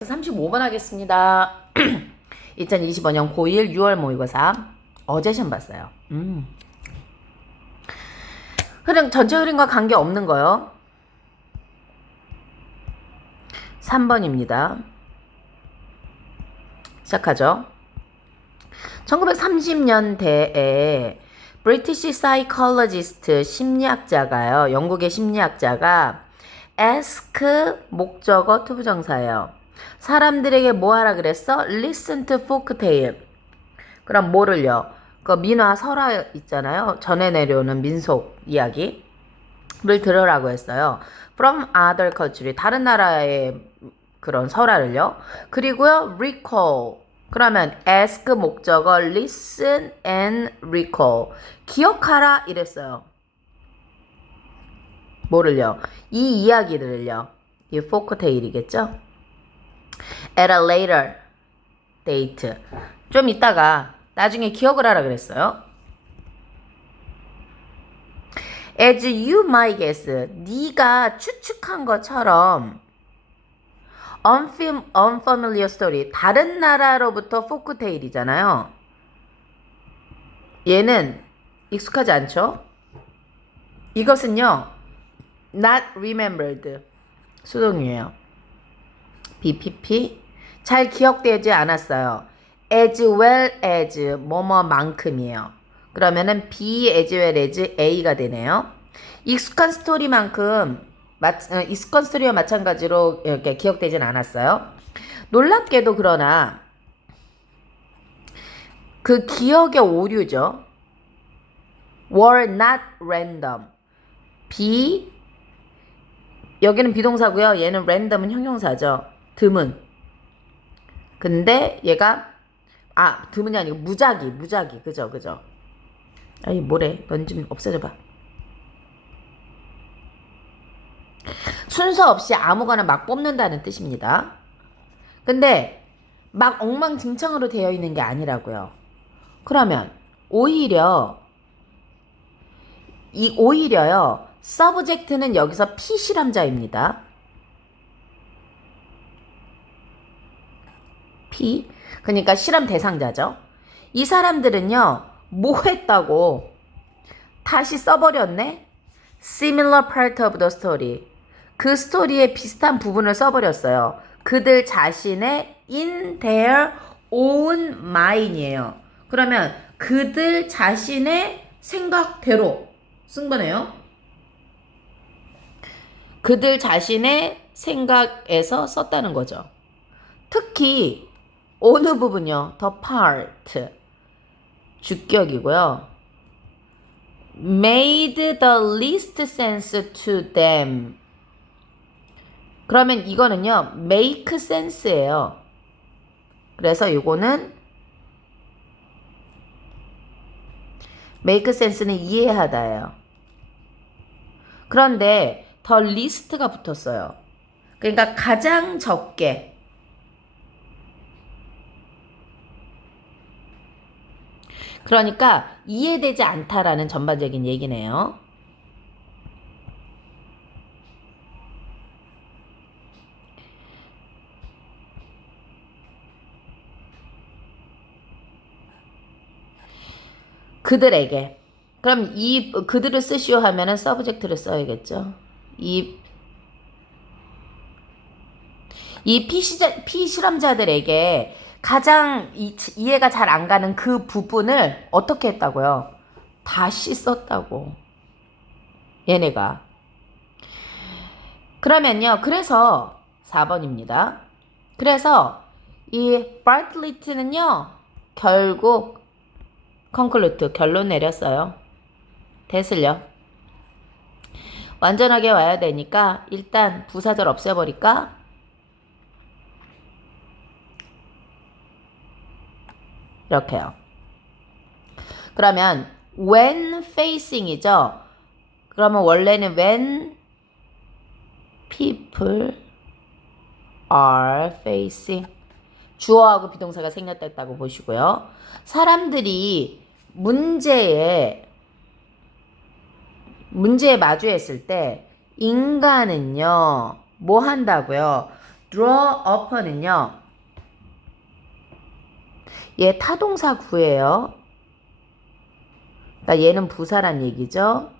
35번 하겠습니다. 2025년 고1 6월 모의고사 어제 시험 봤어요. 전체 흐름과 관계 없는 거요. 3번입니다. 시작하죠. 1930년대에 브리티시 사이콜로지스트 심리학자가요. 영국의 심리학자가 ask 목적어 투부정사예요. 사람들에게 뭐 하라 그랬어? Listen to folktale. 그럼 뭐를요? 그 민화 설화 있잖아요. 전해 내려오는 민속 이야기를 들으라고 했어요. From other culture. 다른 나라의 그런 설화를요. 그리고요. Recall. 그러면 ask 목적어 listen and recall. 기억하라 이랬어요. 뭐를요? 이 이야기들을요. 이 folktale이겠죠? At a later date. 좀 이따가 나중에 기억을 하라 그랬어요. As you might guess. 네가 추측한 것처럼 unfamiliar story. 다른 나라로부터 folktale이잖아요. 얘는 익숙하지 않죠? 이것은요. not remembered. 수동이에요. BPP 잘 기억되지 않았어요. as well as 뭐뭐만큼이에요. 그러면은 B as well as A가 되네요. 익숙한 스토리와 마찬가지로 이렇게 기억되진 않았어요. 놀랍게도 그러나 그 기억의 오류죠. were not random. B 여기는 비동사고요. 얘는 random은 형용사죠. 드문. 근데 얘가 드문이 아니고 무작위. 그죠. 아이 뭐래. 넌 좀 없애줘봐. 순서 없이 아무거나 막 뽑는다는 뜻입니다. 근데 막 엉망진창으로 되어 있는 게 아니라고요. 그러면 오히려요. 서브젝트는 여기서 피실험자입니다. P. 그러니까 실험 대상자죠. 이 사람들은요. 뭐 했다고 다시 써버렸네? Similar part of the story. 그 스토리의 비슷한 부분을 써버렸어요. 그들 자신의 in their own mind이에요. 그러면 그들 자신의 생각대로 쓴 거네요. 그들 자신의 생각에서 썼다는 거죠. 특히 어느 부분요? The part 주격이고요. Made the least sense to them. 그러면 이거는요. Make sense예요. 그래서 이거는 make sense는 이해하다예요. 그런데 the least가 붙었어요. 그러니까 가장 적게. 그러니까 이해되지 않다라는 전반적인 얘기네요. 그들에게. 그럼 이 그들을 쓰시오 하면은 서브젝트를 써야겠죠. 이 피실험자들에게 가장 이해가 잘 안 가는 그 부분을 어떻게 했다고요? 다시 썼다고. 얘네가. 그러면요. 그래서 4번입니다. 그래서 이 바틀리트는요. 결국 conclude 결론 내렸어요. 대슬려. 완전하게 와야 되니까 일단 부사절 없애버릴까? 이렇게요. 그러면 when facing이죠. 그러면 원래는 when people are facing 주어하고 비동사가 생략됐다고 보시고요. 사람들이 문제에 마주했을 때 인간은요. 뭐 한다고요? draw upon은요. 얘 타동사 구예요. 그러니까 얘는 부사란 얘기죠.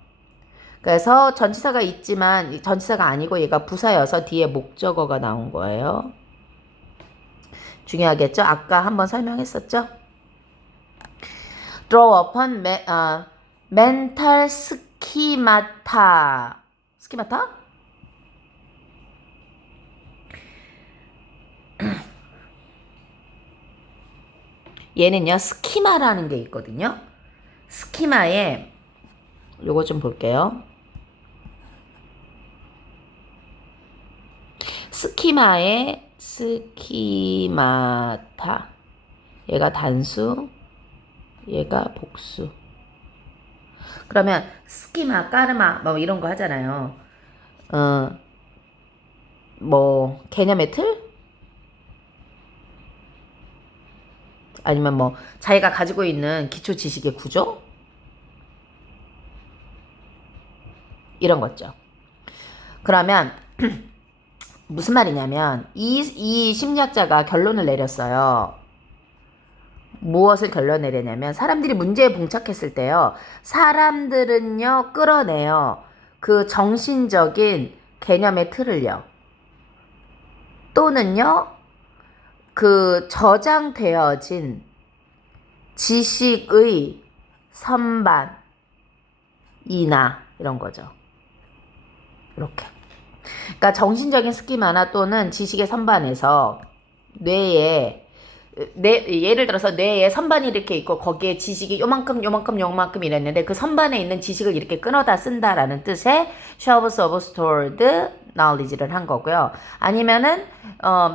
그래서 전치사가 있지만 전치사가 아니고 얘가 부사여서 뒤에 목적어가 나온 거예요. 중요하겠죠? 아까 한번 설명했었죠? draw upon mental schemata. 스키마타? 얘는요, 스키마라는 게 있거든요. 스키마에 요거 좀 볼게요. 스키마에 스키마타. 얘가 단수, 얘가 복수. 그러면 스키마, 까르마 뭐 이런 거 하잖아요. 뭐 개념의 틀? 아니면 뭐 자기가 가지고 있는 기초 지식의 구조? 이런 거죠. 그러면 무슨 말이냐면 이 심리학자가 결론을 내렸어요. 무엇을 결론 내리냐면 사람들이 문제에 봉착했을 때요. 사람들은요 끌어내요. 그 정신적인 개념의 틀을요. 또는요 그 저장되어진 지식의 선반이나 이런 거죠. 이렇게. 그러니까 정신적인 스키마나 또는 지식의 선반에서 예를 들어서 뇌에 선반이 이렇게 있고 거기에 지식이 요만큼 이랬는데 그 선반에 있는 지식을 이렇게 끊어다 쓴다라는 뜻의 shelves of stored knowledge를 한 거고요. 아니면은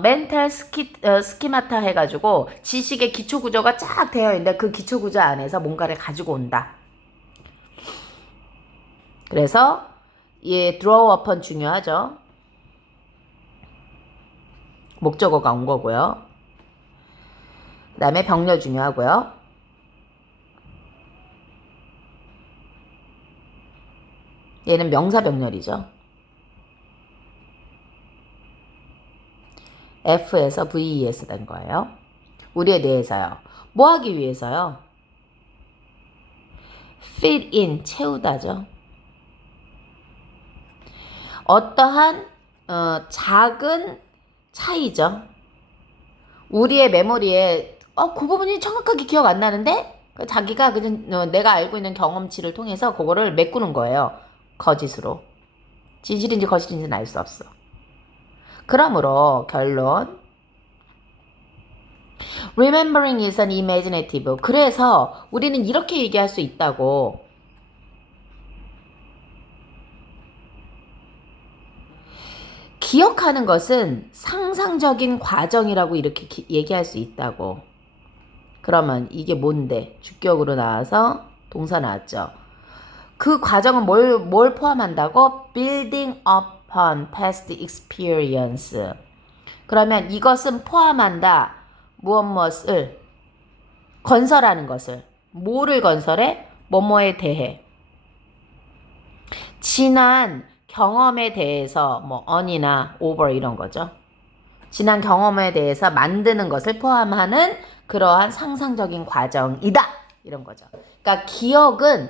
mental schemata 해가지고 지식의 기초 구조가 쫙 되어 있는데 그 기초 구조 안에서 뭔가를 가지고 온다. 그래서 얘 draw upon 중요하죠. 목적어가 온 거고요. 그 다음에 병렬 중요하고요. 얘는 명사 병렬이죠. F에서 VES 된 거예요. 우리에 대해서요. 뭐 하기 위해서요? fit in, 채우다죠. 어떠한 작은 차이죠. 우리의 메모리에 그 부분이 정확하게 기억 안 나는데 자기가 그냥 내가 알고 있는 경험치를 통해서 그거를 메꾸는 거예요. 거짓으로. 진실인지 거짓인지는 알 수 없어. 그러므로 결론 Remembering is an imaginative. 그래서 우리는 이렇게 얘기할 수 있다고. 기억하는 것은 상상적인 과정이라고 이렇게 얘기할 수 있다고. 그러면 이게 뭔데? 주격으로 나와서 동사 나왔죠. 그 과정은 뭘 포함한다고? Building upon past experience. 그러면 이것은 포함한다. 무엇을? 건설하는 것을. 뭐를 건설해? 뭐뭐에 대해. 지난 경험에 대해서 뭐 on이나 over 이런 거죠. 지난 경험에 대해서 만드는 것을 포함하는 그러한 상상적인 과정이다. 이런 거죠. 그러니까 기억은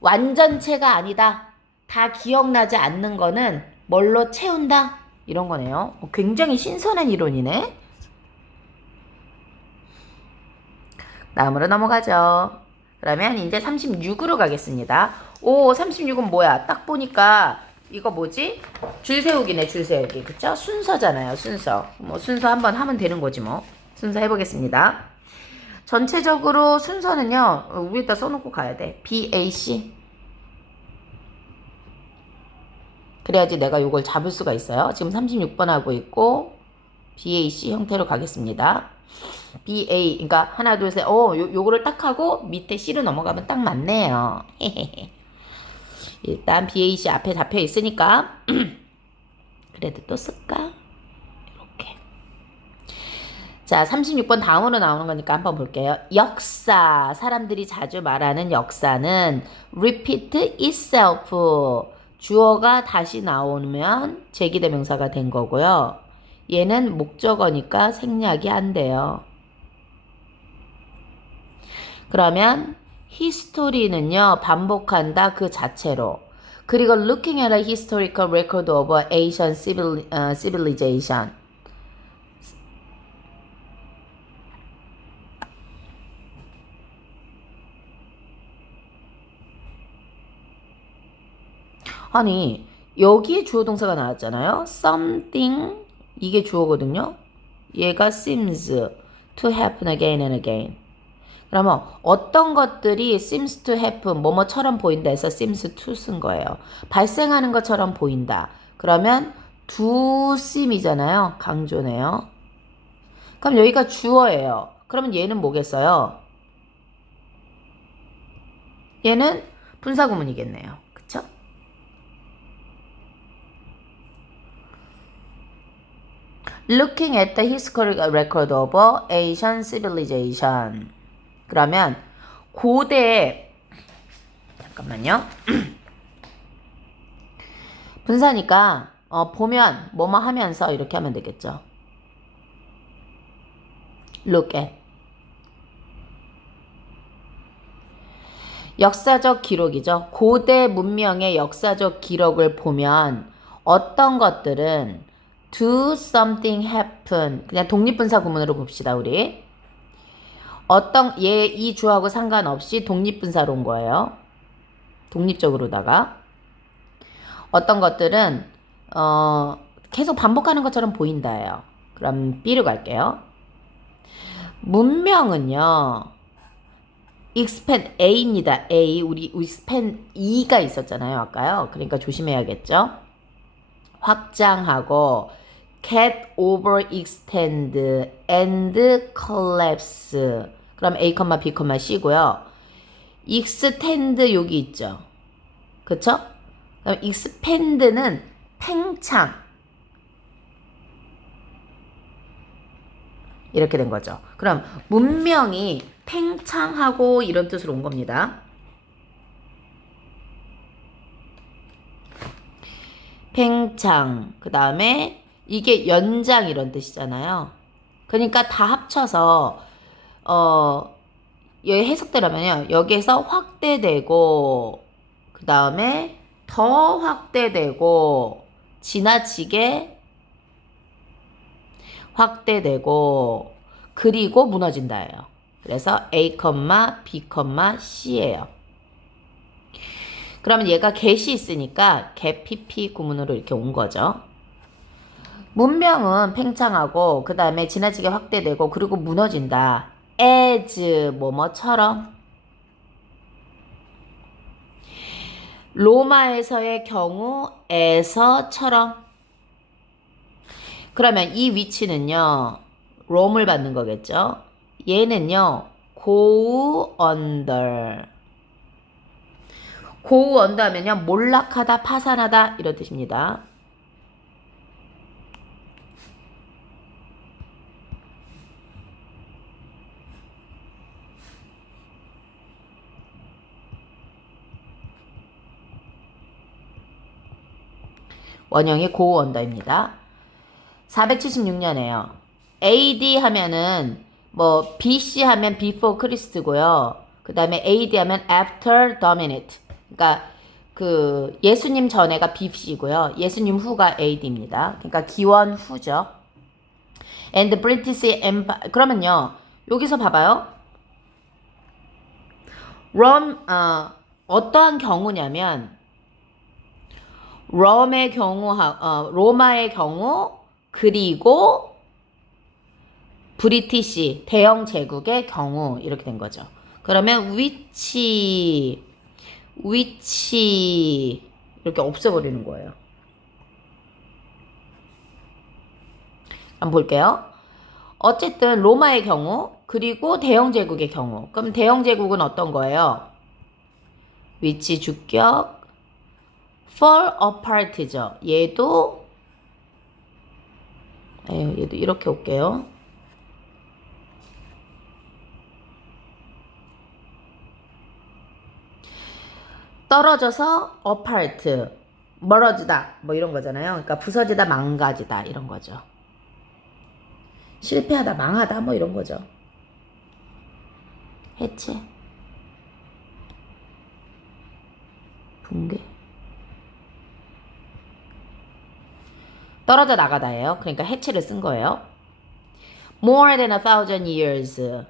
완전체가 아니다. 다 기억나지 않는 거는 뭘로 채운다. 이런 거네요. 굉장히 신선한 이론이네. 다음으로 넘어가죠. 그러면 이제 36으로 가겠습니다. 36은 뭐야? 딱 보니까 이거 뭐지? 줄 세우기네, 줄 세우기. 그쵸? 순서잖아요, 순서. 뭐 순서 한번 하면 되는 거지 뭐. 순서 해보겠습니다. 전체적으로 순서는요, 위에다 써놓고 가야 돼. BAC. 그래야지 내가 요걸 잡을 수가 있어요. 지금 36번 하고 있고, BAC 형태로 가겠습니다. BA, 그러니까 하나, 둘, 셋. 요거를 딱 하고 밑에 C로 넘어가면 딱 맞네요. 일단 BAC 앞에 잡혀 있으니까 그래도 또 쓸까? 이렇게. 자, 36번 다음으로 나오는 거니까 한번 볼게요. 역사. 사람들이 자주 말하는 역사는 repeat itself. 주어가 다시 나오면 제기대명사가 된 거고요. 얘는 목적어니까 생략이 안 돼요. 그러면 history는요, 반복한다 그 자체로. 그리고 looking at a historical record of Asian civilization. 아니, 여기에 주어 동사가 나왔잖아요. something, 이게 주어거든요. 얘가 seems to happen again and again. 그러면 어떤 것들이 seems to happen, 뭐뭐처럼 보인다 해서 seems to 쓴 거예요. 발생하는 것처럼 보인다. 그러면 do seem이잖아요. 강조네요. 그럼 여기가 주어예요. 그러면 얘는 뭐겠어요? 얘는 분사구문이겠네요. 그쵸? Looking at the historical record of Asian civilization. 그러면 고대, 잠깐만요. 분사니까 보면 뭐뭐 하면서 이렇게 하면 되겠죠. Look at. 역사적 기록이죠. 고대 문명의 역사적 기록을 보면 어떤 것들은 do something happen. 그냥 독립분사 구문으로 봅시다, 우리. 어떤 이 주하고 상관없이 독립분사로 온 거예요. 독립적으로다가 어떤 것들은 계속 반복하는 것처럼 보인다예요. 그럼 B로 갈게요. 문명은요. expand A입니다. A. 우리 expand E가 있었잖아요. 아까요. 그러니까 조심해야겠죠. 확장하고 get overextend and collapse. 그럼 A, B, C고요. extend 여기 있죠. 그쵸? 그럼 expand는 팽창. 이렇게 된 거죠. 그럼 문명이 팽창하고 이런 뜻으로 온 겁니다. 팽창. 그 다음에 이게 연장 이런 뜻이잖아요. 그러니까 다 합쳐서 여기 해석대로면요. 여기에서 확대되고 그 다음에 더 확대되고 지나치게 확대되고 그리고 무너진다예요. 그래서 A, B, C예요. 그러면 얘가 get이 있으니까 get PP 구문으로 이렇게 온 거죠. 문명은 팽창하고 그 다음에 지나치게 확대되고 그리고 무너진다. as 뭐뭐처럼. 로마에서의 경우 에서처럼. 그러면 이 위치는요. 롬을 받는 거겠죠. 얘는요. go under. go under 하면요. 몰락하다, 파산하다 이런 뜻입니다. 원형이 go under입니다. 476년에요. AD 하면은 뭐 BC 하면 before Christ고요. 그 다음에 AD 하면 after Dominate. 그러니까 그 예수님 전에가 BC고요. 예수님 후가 AD입니다. 그러니까 기원 후죠. And the British Empire. 그러면요. 여기서 봐봐요. 어떠한 경우냐면 롬의 경우, 로마의 경우, 그리고 브리티시, 대영 제국의 경우 이렇게 된 거죠. 그러면 which 이렇게 없애버리는 거예요. 한번 볼게요. 어쨌든 로마의 경우, 그리고 대영 제국의 경우. 그럼 대영 제국은 어떤 거예요? which 주격 fall apart죠. 얘도 이렇게 올게요. 떨어져서 apart, 멀어지다 뭐 이런 거잖아요. 그러니까 부서지다, 망가지다 이런 거죠. 실패하다, 망하다 뭐 이런 거죠. 해체, 붕괴, 떨어져 나가다예요. 그러니까 해체를 쓴 거예요. More than 1,000 years.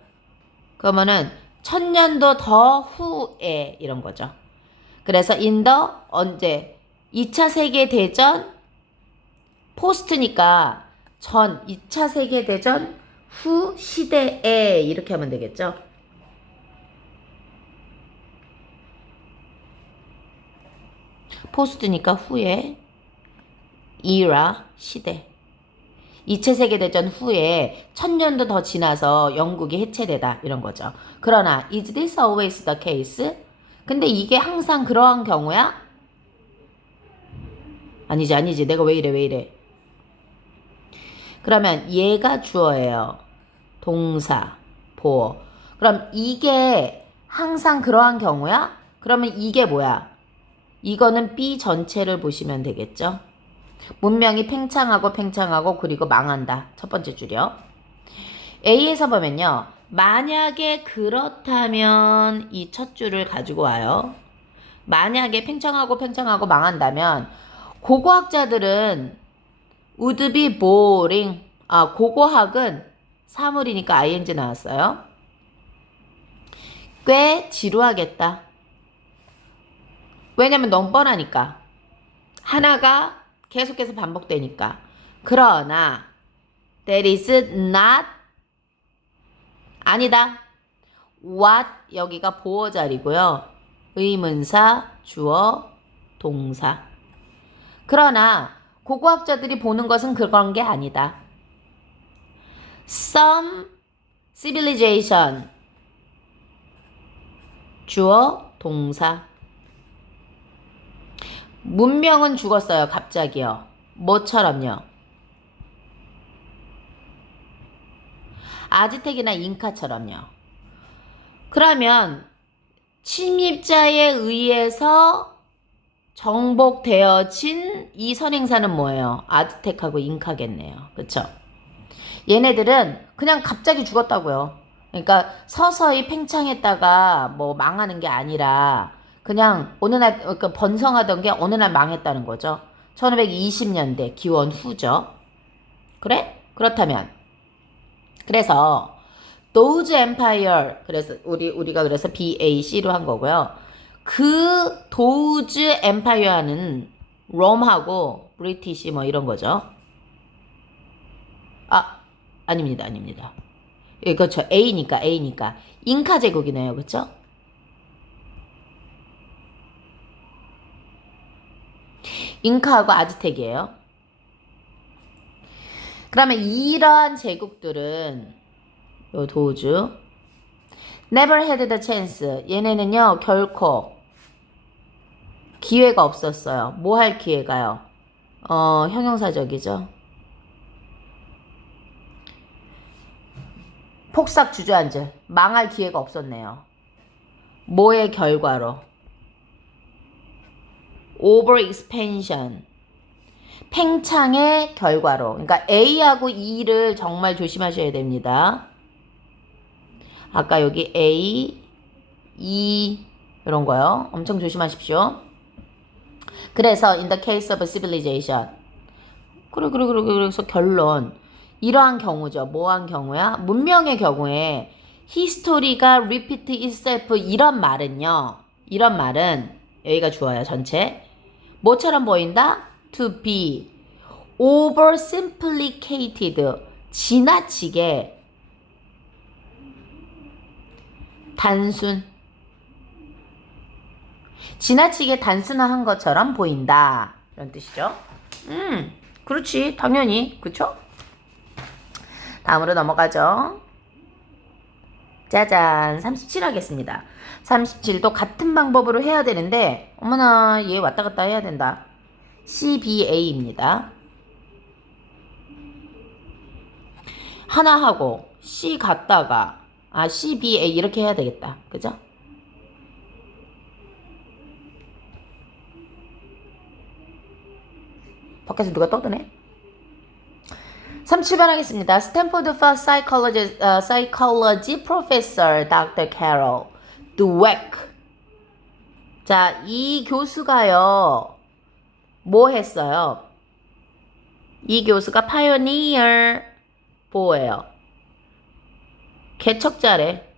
그러면은 1000년도 더 후에 이런 거죠. 그래서 in the 언제 2차 세계대전 포스트니까 전 2차 세계대전 후 시대에 이렇게 하면 되겠죠. 포스트니까 후에 era 시대. 2차 세계대전 후에 1000년도 더 지나서 영국이 해체되다 이런 거죠. 그러나 is this always the case? 근데 이게 항상 그러한 경우야? 아니지. 내가 왜 이래. 그러면 얘가 주어예요. 동사, 보어. 그럼 이게 항상 그러한 경우야? 그러면 이게 뭐야? 이거는 B 전체를 보시면 되겠죠? 문명이 팽창하고 그리고 망한다. 첫 번째 줄이요. A에서 보면요. 만약에 그렇다면 이 첫 줄을 가지고 와요. 만약에 팽창하고 망한다면 고고학자들은 would be boring. 고고학은 사물이니까 ing 나왔어요. 꽤 지루하겠다. 왜냐면 너무 뻔하니까. 하나가 계속해서 반복되니까. 그러나 that is not 아니다. what 여기가 보어 자리고요. 의문사, 주어, 동사. 그러나 고고학자들이 보는 것은 그런 게 아니다. Some civilization 주어, 동사. 문명은 죽었어요. 갑자기요. 뭐처럼요? 아즈텍이나 잉카처럼요. 그러면 침입자에 의해서 정복되어진 이 선행사는 뭐예요? 아즈텍하고 잉카겠네요. 그쵸? 얘네들은 그냥 갑자기 죽었다고요. 그러니까 서서히 팽창했다가 뭐 망하는 게 아니라 그냥 어느 날 그러니까 번성하던 게 어느 날 망했다는 거죠. 1520년대 기원 후죠. 그래? 그렇다면 그래서 도우즈 엠파이어 그래서 우리가 그래서 BAC로 한 거고요. 그 도우즈 엠파이어는 롬하고 브리티시 뭐 이런 거죠. 아닙니다. 예, 그렇죠. A니까 잉카 제국이네요. 그렇죠? 잉카하고 아즈텍이에요. 그러면 이러한 제국들은 요 도우주 never had the chance 얘네는요 결코 기회가 없었어요. 뭐 할 기회가요? 형용사적이죠. 폭삭 주저앉을 망할 기회가 없었네요. 뭐의 결과로? over expansion 팽창의 결과로. 그러니까 A하고 E를 정말 조심하셔야 됩니다. 아까 여기 A, E 이런 거요. 엄청 조심하십시오. 그래서 in the case of a civilization 그래서 결론 이러한 경우죠. 뭐한 경우야? 문명의 경우에 history가 repeat itself 이런 말은 여기가 주어요. 전체 뭐처럼 보인다? to be oversimplificated 지나치게 지나치게 단순화한 것처럼 보인다. 이런 뜻이죠. 그렇지. 당연히. 그쵸? 다음으로 넘어가죠. 짜잔. 37 하겠습니다. 37도 같은 방법으로 해야 되는데 어머나 얘 왔다 갔다 해야 된다. CBA입니다. 하나 하고 C 갔다가 CBA 이렇게 해야 되겠다. 그죠? 밖에서 누가 떠드네? 37번 하겠습니다. 스탠포드 psychology professor Dr. Carol Dweck. 자, 이 교수가요. 뭐 했어요? 이 교수가 pioneer 뭐예요? 개척자래.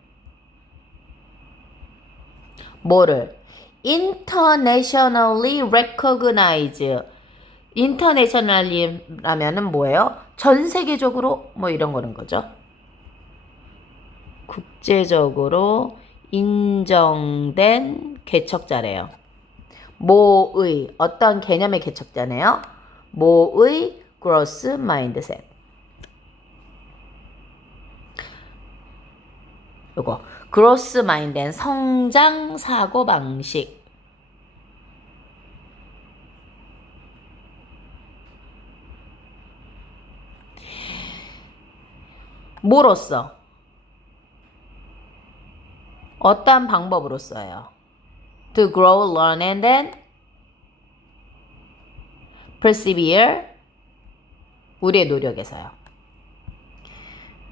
뭐를? internationally recognized. internationally라면은 뭐예요? 전 세계적으로 뭐 이런 거는 거죠. 국제적으로 인정된 개척자래요. 뭐의 어떤 개념의 개척자네요? 뭐의 growth mindset. 요거 growth mind는 성장 사고 방식. 뭐로써? 어떠한 방법으로써요? To grow, learn, and then persevere. 우리의 노력에서요.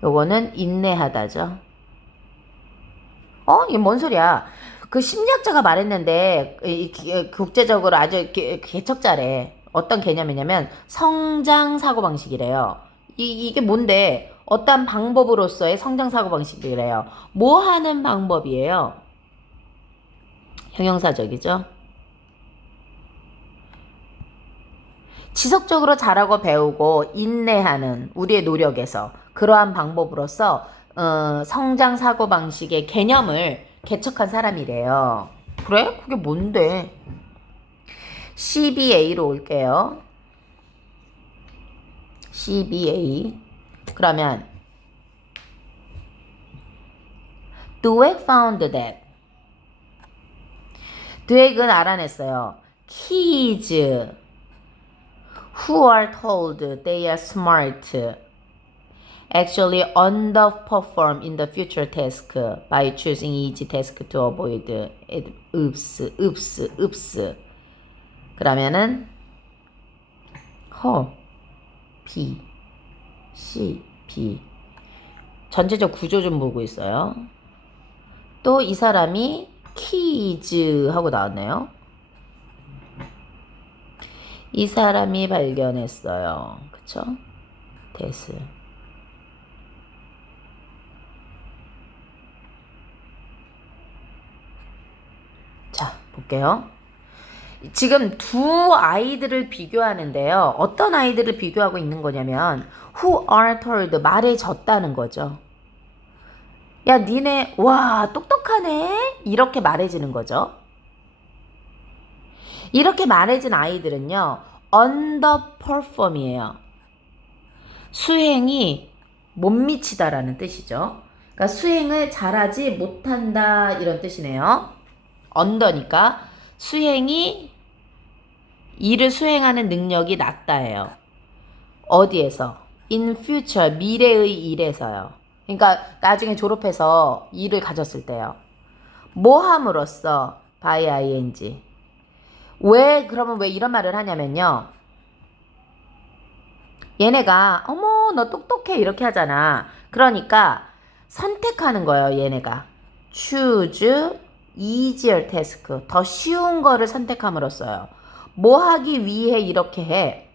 요거는 인내하다죠. 이게 뭔 소리야? 그 심리학자가 말했는데 국제적으로 아주 개척자래. 어떤 개념이냐면 성장 사고방식이래요. 이게 뭔데? 어떤 방법으로서의 성장 사고방식이래요. 뭐 하는 방법이에요? 형용사적이죠. 지속적으로 잘하고 배우고 인내하는 우리의 노력에서 그러한 방법으로서 성장 사고방식의 개념을 개척한 사람이래요. 그래? 그게 뭔데? CBA로 올게요. CBA. 그러면 Dweck found that. 드웨익은 알아냈어요. Kids who are told they are smart actually underperform in the future task by choosing easy task to avoid it. oops. 그러면은 B, C, B. 전체적 구조 좀 보고 있어요. 또 이 사람이 키즈 하고 나왔네요. 이 사람이 발견했어요. 그쵸? 데스. 자, 볼게요. 지금 두 아이들을 비교하는데요. 어떤 아이들을 비교하고 있는 거냐면 who are told, 말해졌다는 거죠. 야, 니네 와 똑똑하네 이렇게 말해지는 거죠. 이렇게 말해진 아이들은요 underperform이에요. 수행이 못 미치다라는 뜻이죠. 그러니까 수행을 잘하지 못한다 이런 뜻이네요. under니까 수행이 일을 수행하는 능력이 낮다예요. 어디에서? in future, 미래의 일에서요. 그러니까 나중에 졸업해서 일을 가졌을 때요. 뭐 함으로써? by ing. 그러면 왜 이런 말을 하냐면요. 얘네가 어머 너 똑똑해 이렇게 하잖아. 그러니까 선택하는 거예요. 얘네가 choose easier task, 더 쉬운 거를 선택함으로써요. 뭐 하기 위해 이렇게 해?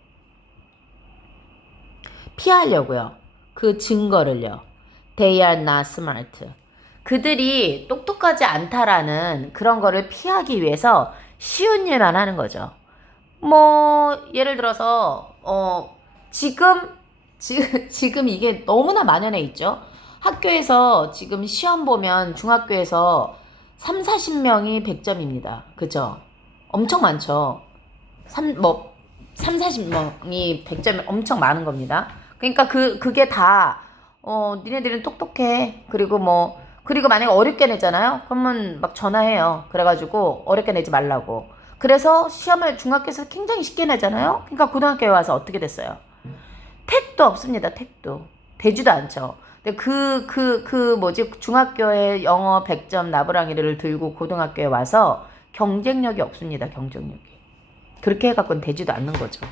피하려고요. 그 증거를요. They are not smart. 그들이 똑똑하지 않다라는 그런 거를 피하기 위해서 쉬운 일만 하는 거죠. 뭐 예를 들어서 지금 이게 너무나 만연해 있죠. 학교에서 지금 시험 보면 중학교에서 30-40명이 100점입니다. 그죠? 엄청 많죠. 40명이 100점이 엄청 많은 겁니다. 그러니까 그게 다 니네들은 똑똑해. 그리고 만약에 어렵게 내잖아요. 그러면 막 전화해요. 그래가지고 어렵게 내지 말라고. 그래서 시험을 중학교에서 굉장히 쉽게 내잖아요. 그러니까 고등학교에 와서 어떻게 됐어요? 택도 없습니다. 택도. 되지도 않죠. 근데 중학교에 영어 100점 나부랑이를 들고 고등학교에 와서 경쟁력이 없습니다. 경쟁력이. 그렇게 해갖고는 되지도 않는 거죠.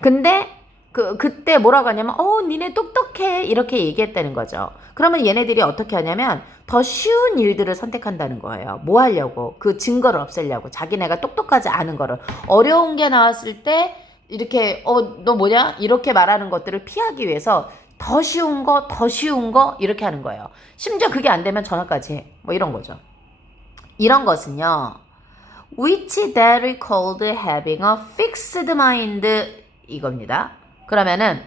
근데 그때 뭐라고 하냐면, 니네 똑똑해. 이렇게 얘기했다는 거죠. 그러면 얘네들이 어떻게 하냐면, 더 쉬운 일들을 선택한다는 거예요. 뭐 하려고? 그 증거를 없애려고. 자기네가 똑똑하지 않은 거를. 어려운 게 나왔을 때, 이렇게, 너 뭐냐? 이렇게 말하는 것들을 피하기 위해서 더 쉬운 거, 더 쉬운 거, 이렇게 하는 거예요. 심지어 그게 안 되면 전화까지 해. 뭐 이런 거죠. 이런 것은요, which that we called having a fixed mind 이겁니다. 그러면은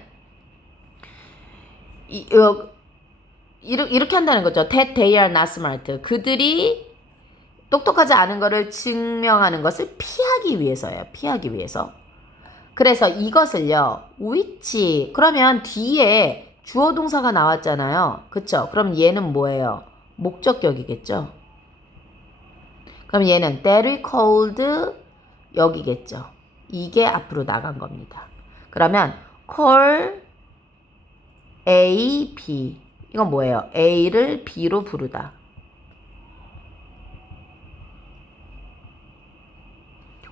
이렇게 한다는 거죠. That they are not smart. 그들이 똑똑하지 않은 것을 증명하는 것을 피하기 위해서예요. 피하기 위해서. 그래서 이것을요. which 그러면 뒤에 주어 동사가 나왔잖아요. 그쵸? 그럼 얘는 뭐예요? 목적격이겠죠. 그럼 얘는 that we called 여기겠죠. 이게 앞으로 나간 겁니다. 그러면 call A, B. 이건 뭐예요? A를 B로 부르다.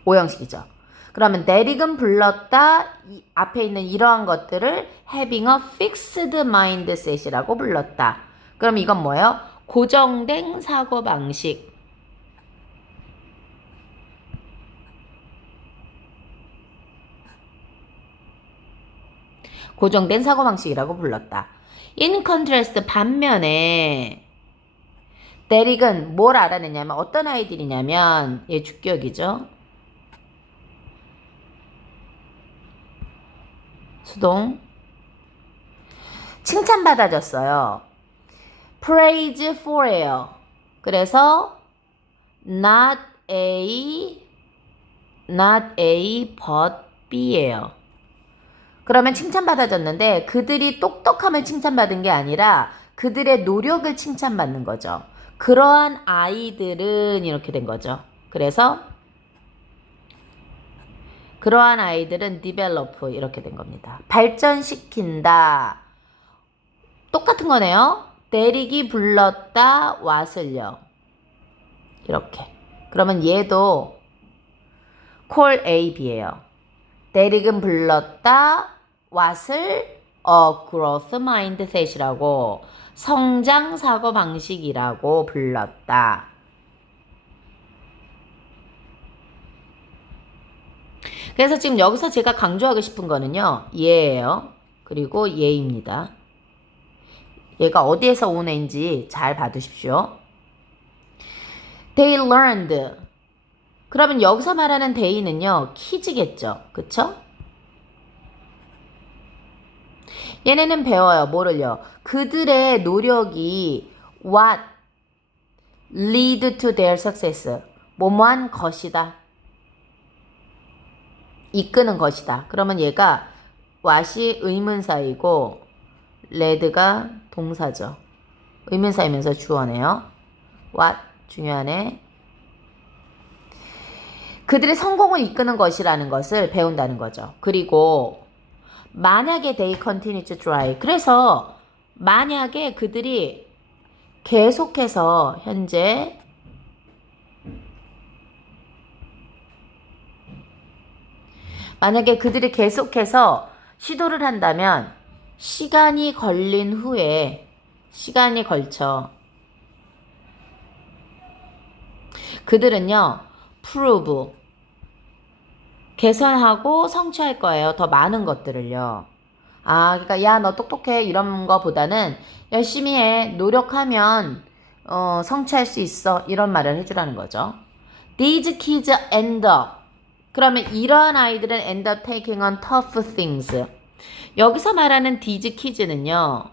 오형식이죠. 그러면 대리금 불렀다. 이 앞에 있는 이러한 것들을 having a fixed mindset이라고 불렀다. 그럼 이건 뭐예요? 고정된 사고방식. 고정된 사고방식이라고 불렀다. In contrast 반면에 대릭은 뭘 알아내냐면 어떤 아이들이냐면 얘 주격이죠. 수동 칭찬받아줬어요. Praise for예요. 그래서 not A but B예요. 그러면 칭찬받아줬는데 그들이 똑똑함을 칭찬받은 게 아니라 그들의 노력을 칭찬받는 거죠. 그러한 아이들은 이렇게 된 거죠. 그래서 그러한 아이들은 develop 이렇게 된 겁니다. 발전시킨다. 똑같은 거네요. 대릭이 불렀다 what을요. 이렇게. 그러면 얘도 call A, B예요. 대릭은 불렀다 what을 growth mindset이라고 성장 사고 방식이라고 불렀다. 그래서 지금 여기서 제가 강조하고 싶은 거는요. 얘예요. 그리고 얘입니다. 얘가 어디에서 온 애인지 잘 봐두십시오. They learned. 그러면 여기서 말하는 they는요. kids겠죠. 그쵸? 얘네는 배워요. 뭐를요? 그들의 노력이 what lead to their success. 뭐뭐한 것이다. 이끄는 것이다. 그러면 얘가 what이 의문사이고 lead가 동사죠. 의문사이면서 주어네요. what 중요하네. 그들의 성공을 이끄는 것이라는 것을 배운다는 거죠. 그리고 만약에 they continue to try. 그래서 만약에 그들이 계속해서 현재 만약에 그들이 계속해서 시도를 한다면 시간이 걸린 후에 시간이 걸쳐 그들은요 prove 개선하고 성취할 거예요. 더 많은 것들을요. 그러니까 야 너 똑똑해 이런 거보다는 열심히 해 노력하면 성취할 수 있어 이런 말을 해주라는 거죠. These kids end up 그러면 이러한 아이들은 end up taking on tough things. 여기서 말하는 these kids는요.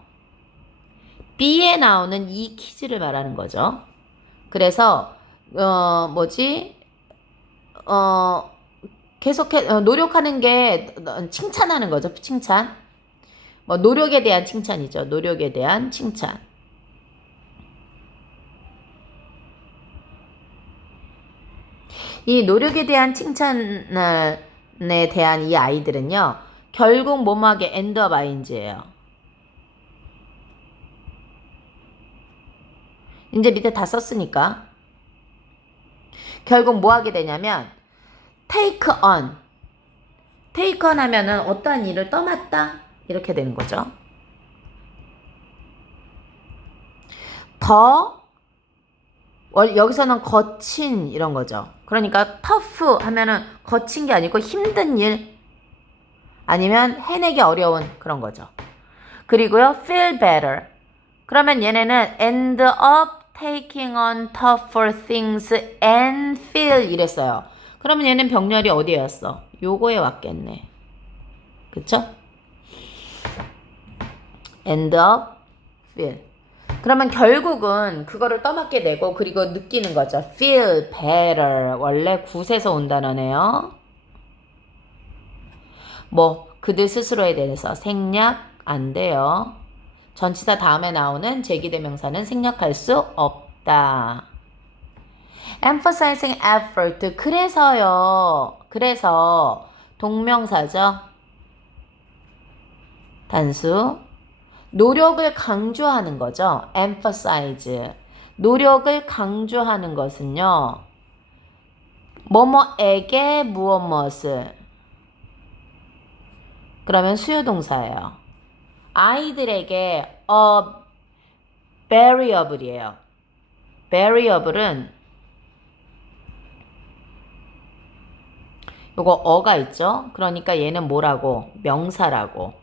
B에 나오는 이 kids를 말하는 거죠. 그래서 계속해 노력하는 게 칭찬하는 거죠. 칭찬. 뭐 노력에 대한 칭찬이죠. 노력에 대한 칭찬. 이 노력에 대한 칭찬에 대한 이 아이들은요. 결국 뭐뭐하게 end up ing예요. 이제 밑에 다 썼으니까. 결국 뭐 하게 되냐면 take taken 하면은 어떠한 일을 떠맡다 이렇게 되는 거죠. 더 여기서는 거친 이런 거죠. 그러니까 tough 하면은 거친 게 아니고 힘든 일 아니면 해내기 어려운 그런 거죠. 그리고요 feel better 그러면 얘네는 end up taking on tougher things and feel 이랬어요. 그러면 얘는 병렬이 어디에 왔어? 요거에 왔겠네. 그쵸? end up feel 그러면 결국은 그거를 떠맡게 되고 그리고 느끼는 거죠. feel better 원래 굿에서 온 단어네요. 뭐 그들 스스로에 대해서 생략 안 돼요. 전치사 다음에 나오는 제기대명사는 생략할 수 없다. emphasizing effort 그래서요. 그래서 동명사죠. 단수 노력을 강조하는 거죠. emphasize. 노력을 강조하는 것은요. 뭐뭐에게 무엇 무엇을. 그러면 수요동사예요. 아이들에게 variable이에요. variable은 요거 어가 있죠. 그러니까 얘는 뭐라고? 명사라고.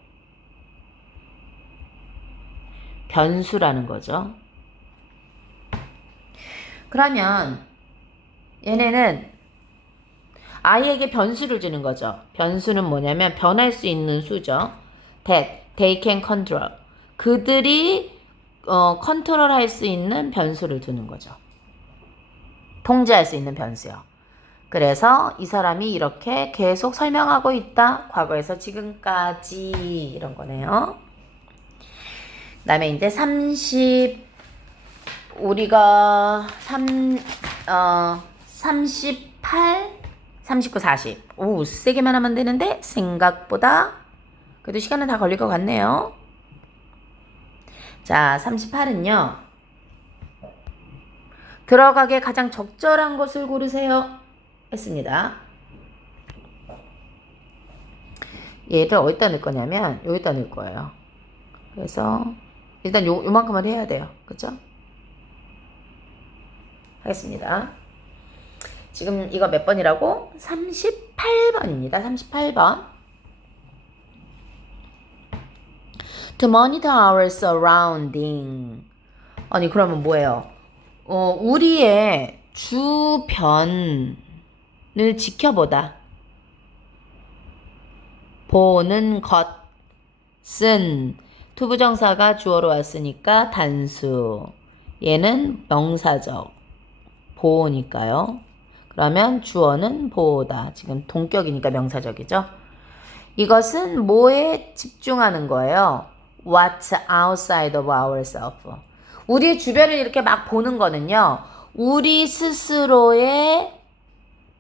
변수라는 거죠. 그러면 얘네는 아이에게 변수를 주는 거죠. 변수는 뭐냐면 변할 수 있는 수죠. that they can control. 그들이 컨트롤할 수 있는 변수를 두는 거죠. 통제할 수 있는 변수요. 그래서 이 사람이 이렇게 계속 설명하고 있다. 과거에서 지금까지 이런 거네요. 그 다음에 이제 38, 39, 40. 오, 세게만 하면 되는데 생각보다 그래도 시간은 다 걸릴 것 같네요. 자, 38은요. 들어가기에 가장 적절한 것을 고르세요. 했습니다. 얘를 어디다 넣을 거냐면 여기다 넣을 거예요. 그래서 일단 요만큼은 해야 돼요. 그쵸? 하겠습니다. 지금 이거 몇 번이라고? 38번입니다. 38번. To monitor our surrounding. 아니 그러면 뭐예요? 우리의 주변을 지켜보다. 보는 것은 투부정사가 주어로 왔으니까 단수. 얘는 명사적. 보니까요. 그러면 주어는 보다. 지금 동격이니까 명사적이죠. 이것은 뭐에 집중하는 거예요? What's outside of ourselves. 우리의 주변을 이렇게 막 보는 거는요. 우리 스스로의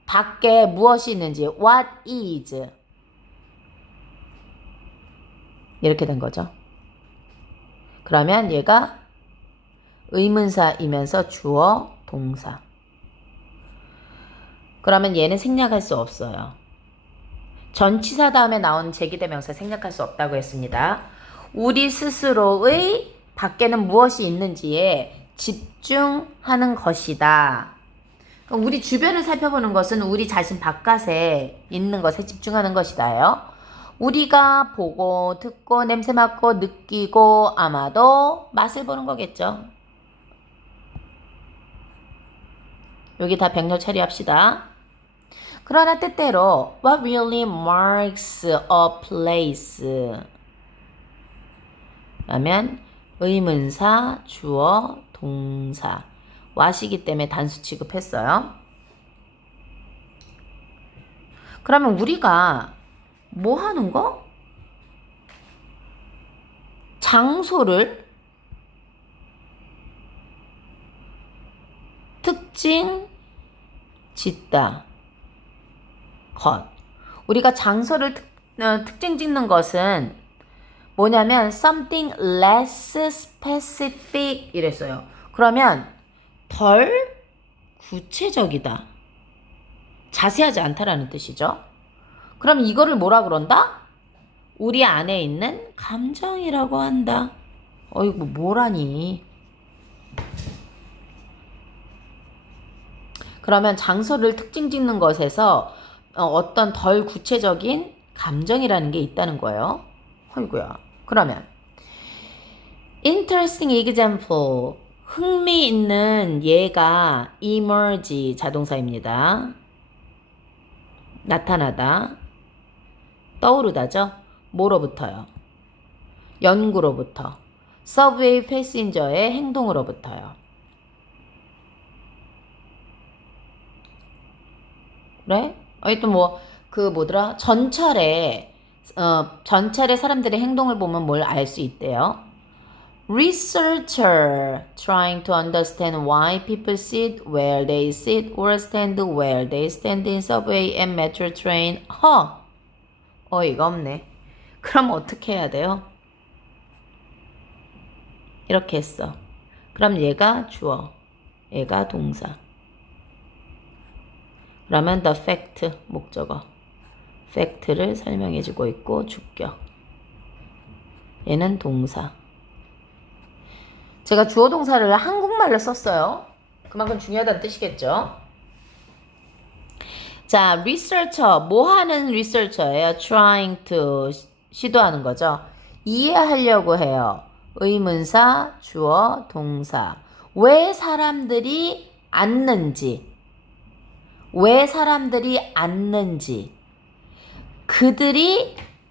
밖에 무엇이 있는지 What is 이렇게 된 거죠. 그러면 얘가 의문사이면서 주어 동사. 그러면 얘는 생략할 수 없어요. 전치사 다음에 나온 제기대명사 생략할 수 없다고 했습니다. 우리 스스로의 밖에는 무엇이 있는지에 집중하는 것이다. 그럼 우리 주변을 살펴보는 것은 우리 자신 바깥에 있는 것에 집중하는 것이다요. 우리가 보고 듣고 냄새 맡고 느끼고 아마도 맛을 보는 거겠죠. 여기 다 병렬 처리합시다. 그러나 때때로 what really marks a place 라면 의문사, 주어, 동사 what이기 때문에 단수 취급했어요. 그러면 우리가 뭐 하는 거? 장소를 특징 짓다. 것. 우리가 장소를 특징 짓는 것은 뭐냐면 something less specific 이랬어요. 그러면 덜 구체적이다. 자세하지 않다라는 뜻이죠. 그럼 이거를 뭐라 그런다? 우리 안에 있는 감정이라고 한다. 어이구, 뭐라니. 그러면 장소를 특징 짓는 것에서 어떤 덜 구체적인 감정이라는 게 있다는 거예요. 어이구야. 그러면 interesting example. 흥미있는 예가 emerge 자동사입니다. 나타나다. 떠오르다죠. 뭐로부터요? 연구로부터. 서브웨이 패신저의 행동으로부터요. 그래? 또 뭐, 뭐더라? 전철에 사람들의 행동을 보면 뭘 알 수 있대요? Researcher trying to understand why people sit where they sit or stand where they stand in subway and metro train. 어이가 없네. 그럼 어떻게 해야 돼요? 이렇게 했어. 그럼 얘가 주어, 얘가 동사. 그러면 the fact 목적어. fact를 설명해주고 있고 주격. 얘는 동사. 제가 주어 동사를 한국말로 썼어요. 그만큼 중요하다는 뜻이겠죠. 자, researcher, 뭐 하는 researcher예요? trying to, 시도하는 거죠. 이해하려고 해요. 의문사, 주어, 동사. 왜 사람들이 앉는지, 그들이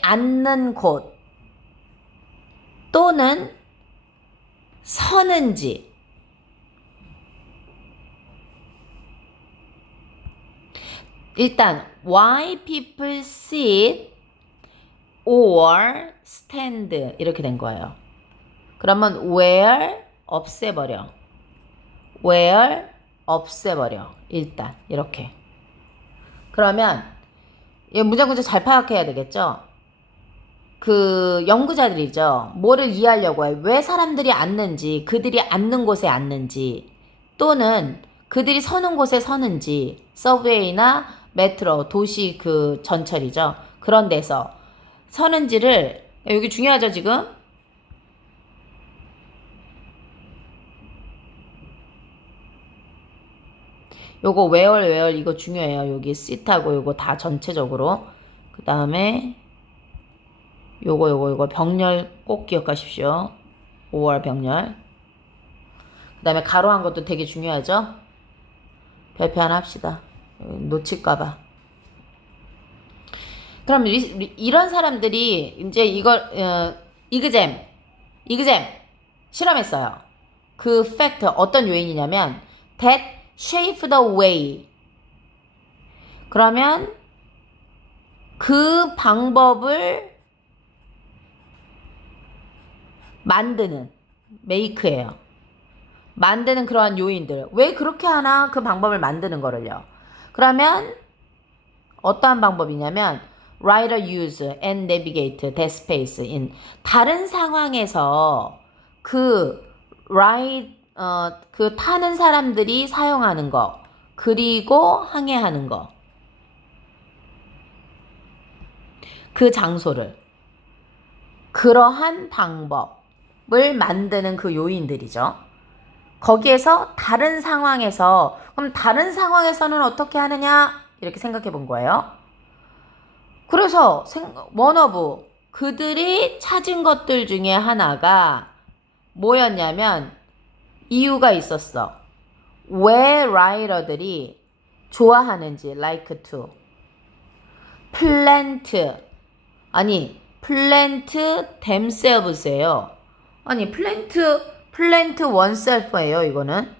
앉는 곳 또는 서는지, 일단 why people sit or stand 이렇게 된 거예요. 그러면 where 없애버려. 일단 이렇게. 그러면 이 문장구조 잘 파악해야 되겠죠? 연구자들이죠. 뭐를 이해하려고 해? 왜 사람들이 앉는지, 그들이 앉는 곳에 앉는지, 또는 그들이 서는 곳에 서는지, 서브웨이나 메트로, 도시 전철이죠. 그런 데서 서는지를, 여기 중요하죠, 지금? 요거 where 이거 중요해요. 여기 sit하고 요거 다 전체적으로. 그 다음에 요거 병렬 꼭 기억하십시오. 5월 병렬. 그 다음에 가로한 것도 되게 중요하죠. 별표 하나 합시다. 놓칠까봐. 그럼 이런 사람들이 이제 이걸 이그잼 실험했어요. 그 팩터 어떤 요인이냐면 that shape the way. 그러면 그 방법을 만드는 make예요. 만드는 그러한 요인들. 왜 그렇게 하나? 그 방법을 만드는 거를요. 그러면 어떠한 방법이냐면 writer use and navigate that space in 다른 상황에서 타는 사람들이 사용하는 거 그리고 항해하는 거 그 장소를 그러한 방법을 만드는 그 요인들이죠. 거기에서 다른 상황에서 그럼 다른 상황에서는 어떻게 하느냐 이렇게 생각해 본 거예요. 그래서 원어브 그들이 찾은 것들 중에 하나가 뭐였냐면 이유가 있었어. 왜 라이더들이 좋아하는지 like to plant themselves예요. 아니 plant oneself예요. 이거는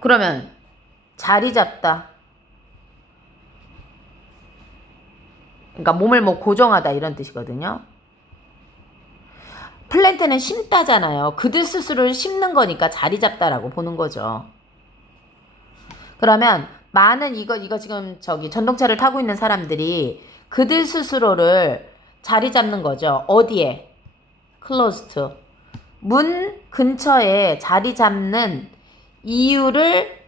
그러면 자리 잡다. 그러니까 몸을 뭐 고정하다 이런 뜻이거든요. 플랜트는 심다잖아요. 그들 스스로를 심는 거니까 자리 잡다라고 보는 거죠. 그러면 많은 이거 지금 전동차를 타고 있는 사람들이 그들 스스로를 자리 잡는 거죠. 어디에? close to. 문 근처에 자리 잡는 이유를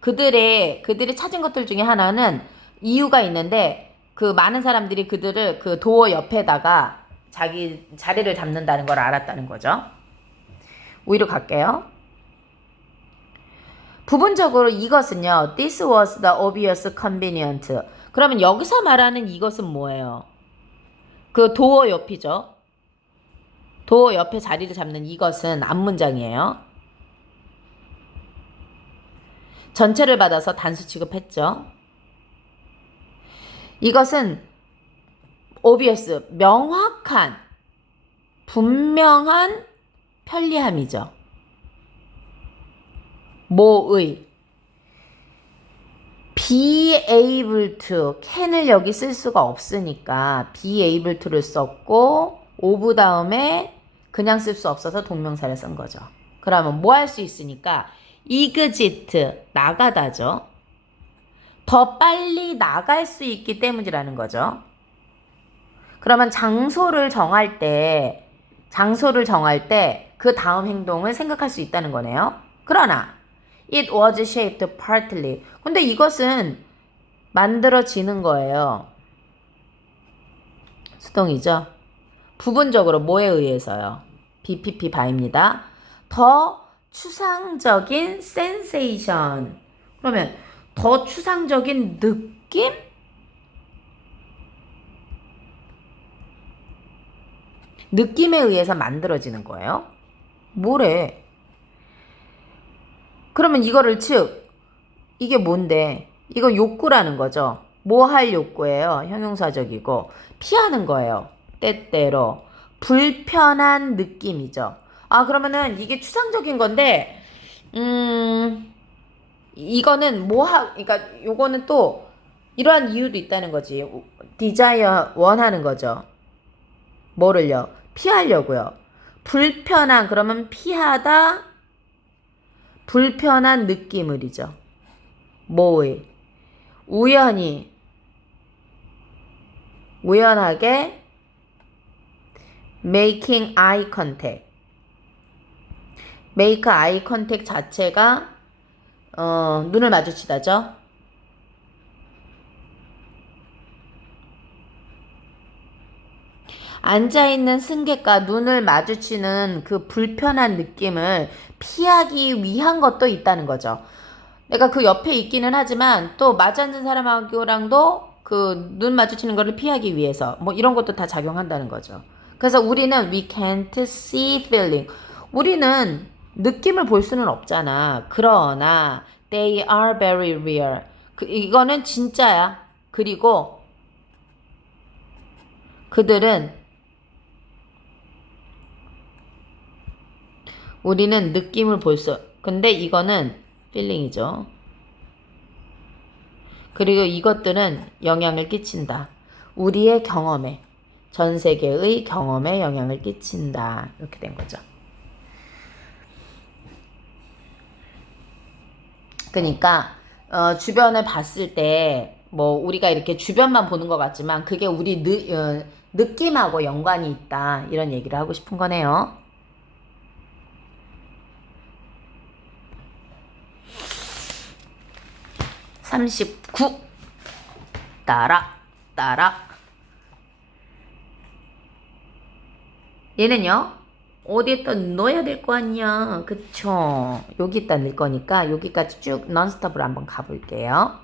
그들이 찾은 것들 중에 하나는 이유가 있는데 그 많은 사람들이 그들을 그 도어 옆에다가 자기 자리를 잡는다는 걸 알았다는 거죠. 위로 갈게요. 부분적으로 이것은요. This was the obvious convenient. 그러면 여기서 말하는 이것은 뭐예요? 그 도어 옆이죠. 도어 옆에 자리를 잡는 이것은 앞문장이에요. 전체를 받아서 단수 취급했죠. 이것은 obvious, 명확한, 분명한 편리함이죠. 뭐의 be able to, can을 여기 쓸 수가 없으니까 be able to를 썼고 of 다음에 그냥 쓸 수 없어서 동명사를 쓴 거죠. 그러면 뭐 할 수 있으니까 exit, 나가다죠. 더 빨리 나갈 수 있기 때문이라는 거죠. 그러면 장소를 정할 때 그 다음 행동을 생각할 수 있다는 거네요. 그러나 it was shaped partly. 근데 이것은 만들어지는 거예요. 수동이죠. 부분적으로 뭐에 의해서요? BPP 바입니다. 더 추상적인 sensation. 그러면 더 추상적인 느낌? 느낌에 의해서 만들어지는 거예요. 뭐래? 그러면 이거를 이게 뭔데? 이거 욕구라는 거죠. 뭐 할 욕구예요? 형용사적이고 피하는 거예요. 때때로 불편한 느낌이죠. 아, 그러면은 이게 추상적인 건데 이거는 그러니까 요거는 또 이러한 이유도 있다는 거지. desire, 원하는 거죠. 뭐를요? 피하려고요. 불편한, 그러면 피하다, 불편한 느낌을이죠. 뭐의? 우연하게 making eye contact. make eye contact 자체가 눈을 마주치다죠. 앉아있는 승객과 눈을 마주치는 그 불편한 느낌을 피하기 위한 것도 있다는 거죠. 내가 그 옆에 있기는 하지만 또 마주 앉은 사람하고랑도 그 눈 마주치는 것을 피하기 위해서 뭐 이런 것도 다 작용한다는 거죠. 그래서 우리는 we can't see feeling. 우리는 느낌을 볼 수는 없잖아. 그러나 they are very real. 이거는 진짜야. 그리고 우리는 느낌을 근데 이거는 feeling이죠. 그리고 이것들은 영향을 끼친다. 우리의 경험에, 전 세계의 경험에 영향을 끼친다. 이렇게 된 거죠. 그러니까 주변을 봤을 때 뭐 우리가 이렇게 주변만 보는 것 같지만 그게 우리 느낌하고 연관이 있다. 이런 얘기를 하고 싶은 거네요. (39) 따라 얘는요 어디에다 넣어야 될 거 아니야. 그쵸? 여기다 넣을 거니까 여기까지 쭉 non-stop으로 한번 가볼게요.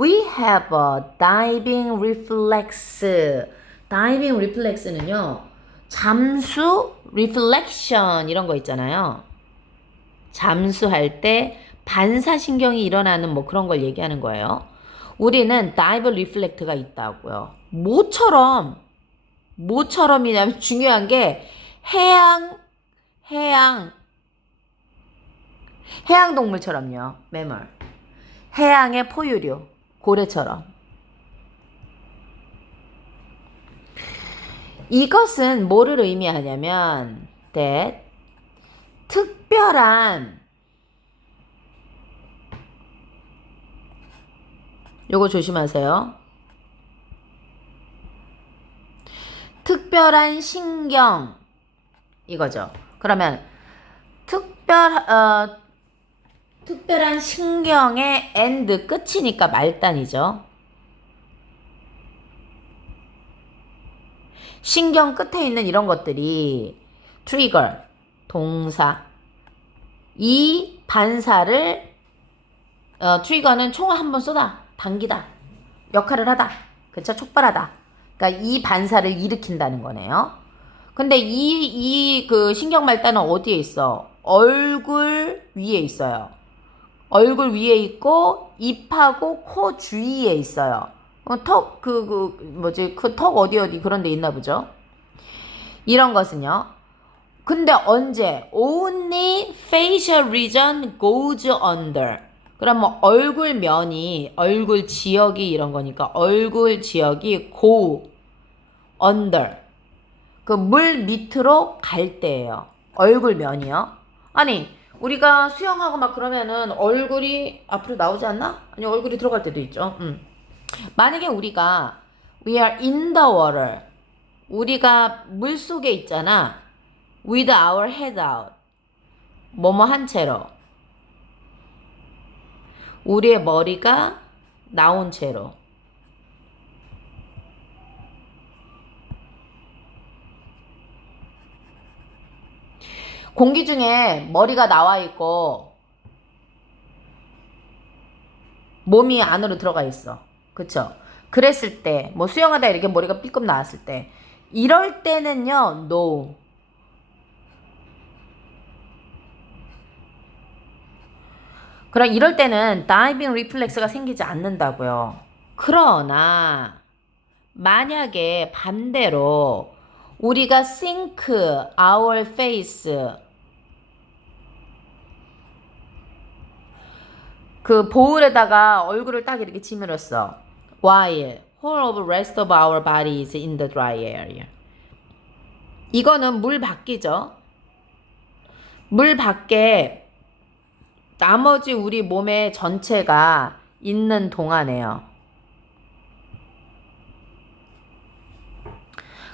We have a diving reflex. diving reflex는요 잠수 reflection 이런 거 있잖아요. 잠수할 때 반사신경이 일어나는 뭐 그런 걸 얘기하는 거예요. 우리는 dive reflect가 있다고요. 뭐처럼이냐면 중요한 게 해양 동물처럼요. 매몰. 해양의 포유류, 고래처럼. 이것은 뭐를 의미하냐면 that 특별한 요거 조심하세요. 특별한 신경, 이거죠. 그러면 특별한 신경의 end 끝이니까 말단이죠. 신경 끝에 있는 이런 것들이 trigger, 동사. 이 반사를 트리거는 총을 한번 쏘다, 당기다, 역할을 하다, 그쵸? 촉발하다. 그러니까 이 반사를 일으킨다는 거네요. 근데 그 신경 말단은 어디에 있어? 얼굴 위에 있어요. 얼굴 위에 있고 입하고 코 주위에 있어요. 턱 그 턱 어디 그런 데 있나 보죠. 이런 것은요. 근데 언제? Only facial region goes under. 그럼 뭐 얼굴 면이, 얼굴 지역이 이런 거니까 얼굴 지역이 go under. 그 물 밑으로 갈 때예요. 얼굴 면이요. 아니, 우리가 수영하고 막 그러면은 얼굴이 앞으로 나오지 않나? 아니, 얼굴이 들어갈 때도 있죠. 만약에 우리가 we are in the water. 우리가 물 속에 있잖아. with our head out. 뭐뭐 한 채로. 우리의 머리가 나온 채로. 공기 중에 머리가 나와 있고 몸이 안으로 들어가 있어. 그쵸? 그랬을 때, 뭐 수영하다 이렇게 머리가 삐끔 나왔을 때, 이럴 때는요, no. 그럼 이럴 때는 다이빙 리플렉스가 생기지 않는다고요. 그러나 만약에 반대로 우리가 sink our face 그 보울에다가 얼굴을 딱 이렇게 지물었어. while whole of rest of our body is in the dry area. 이거는 물 밖이죠. 물 밖에 나머지 우리 몸의 전체가 있는 동안에요.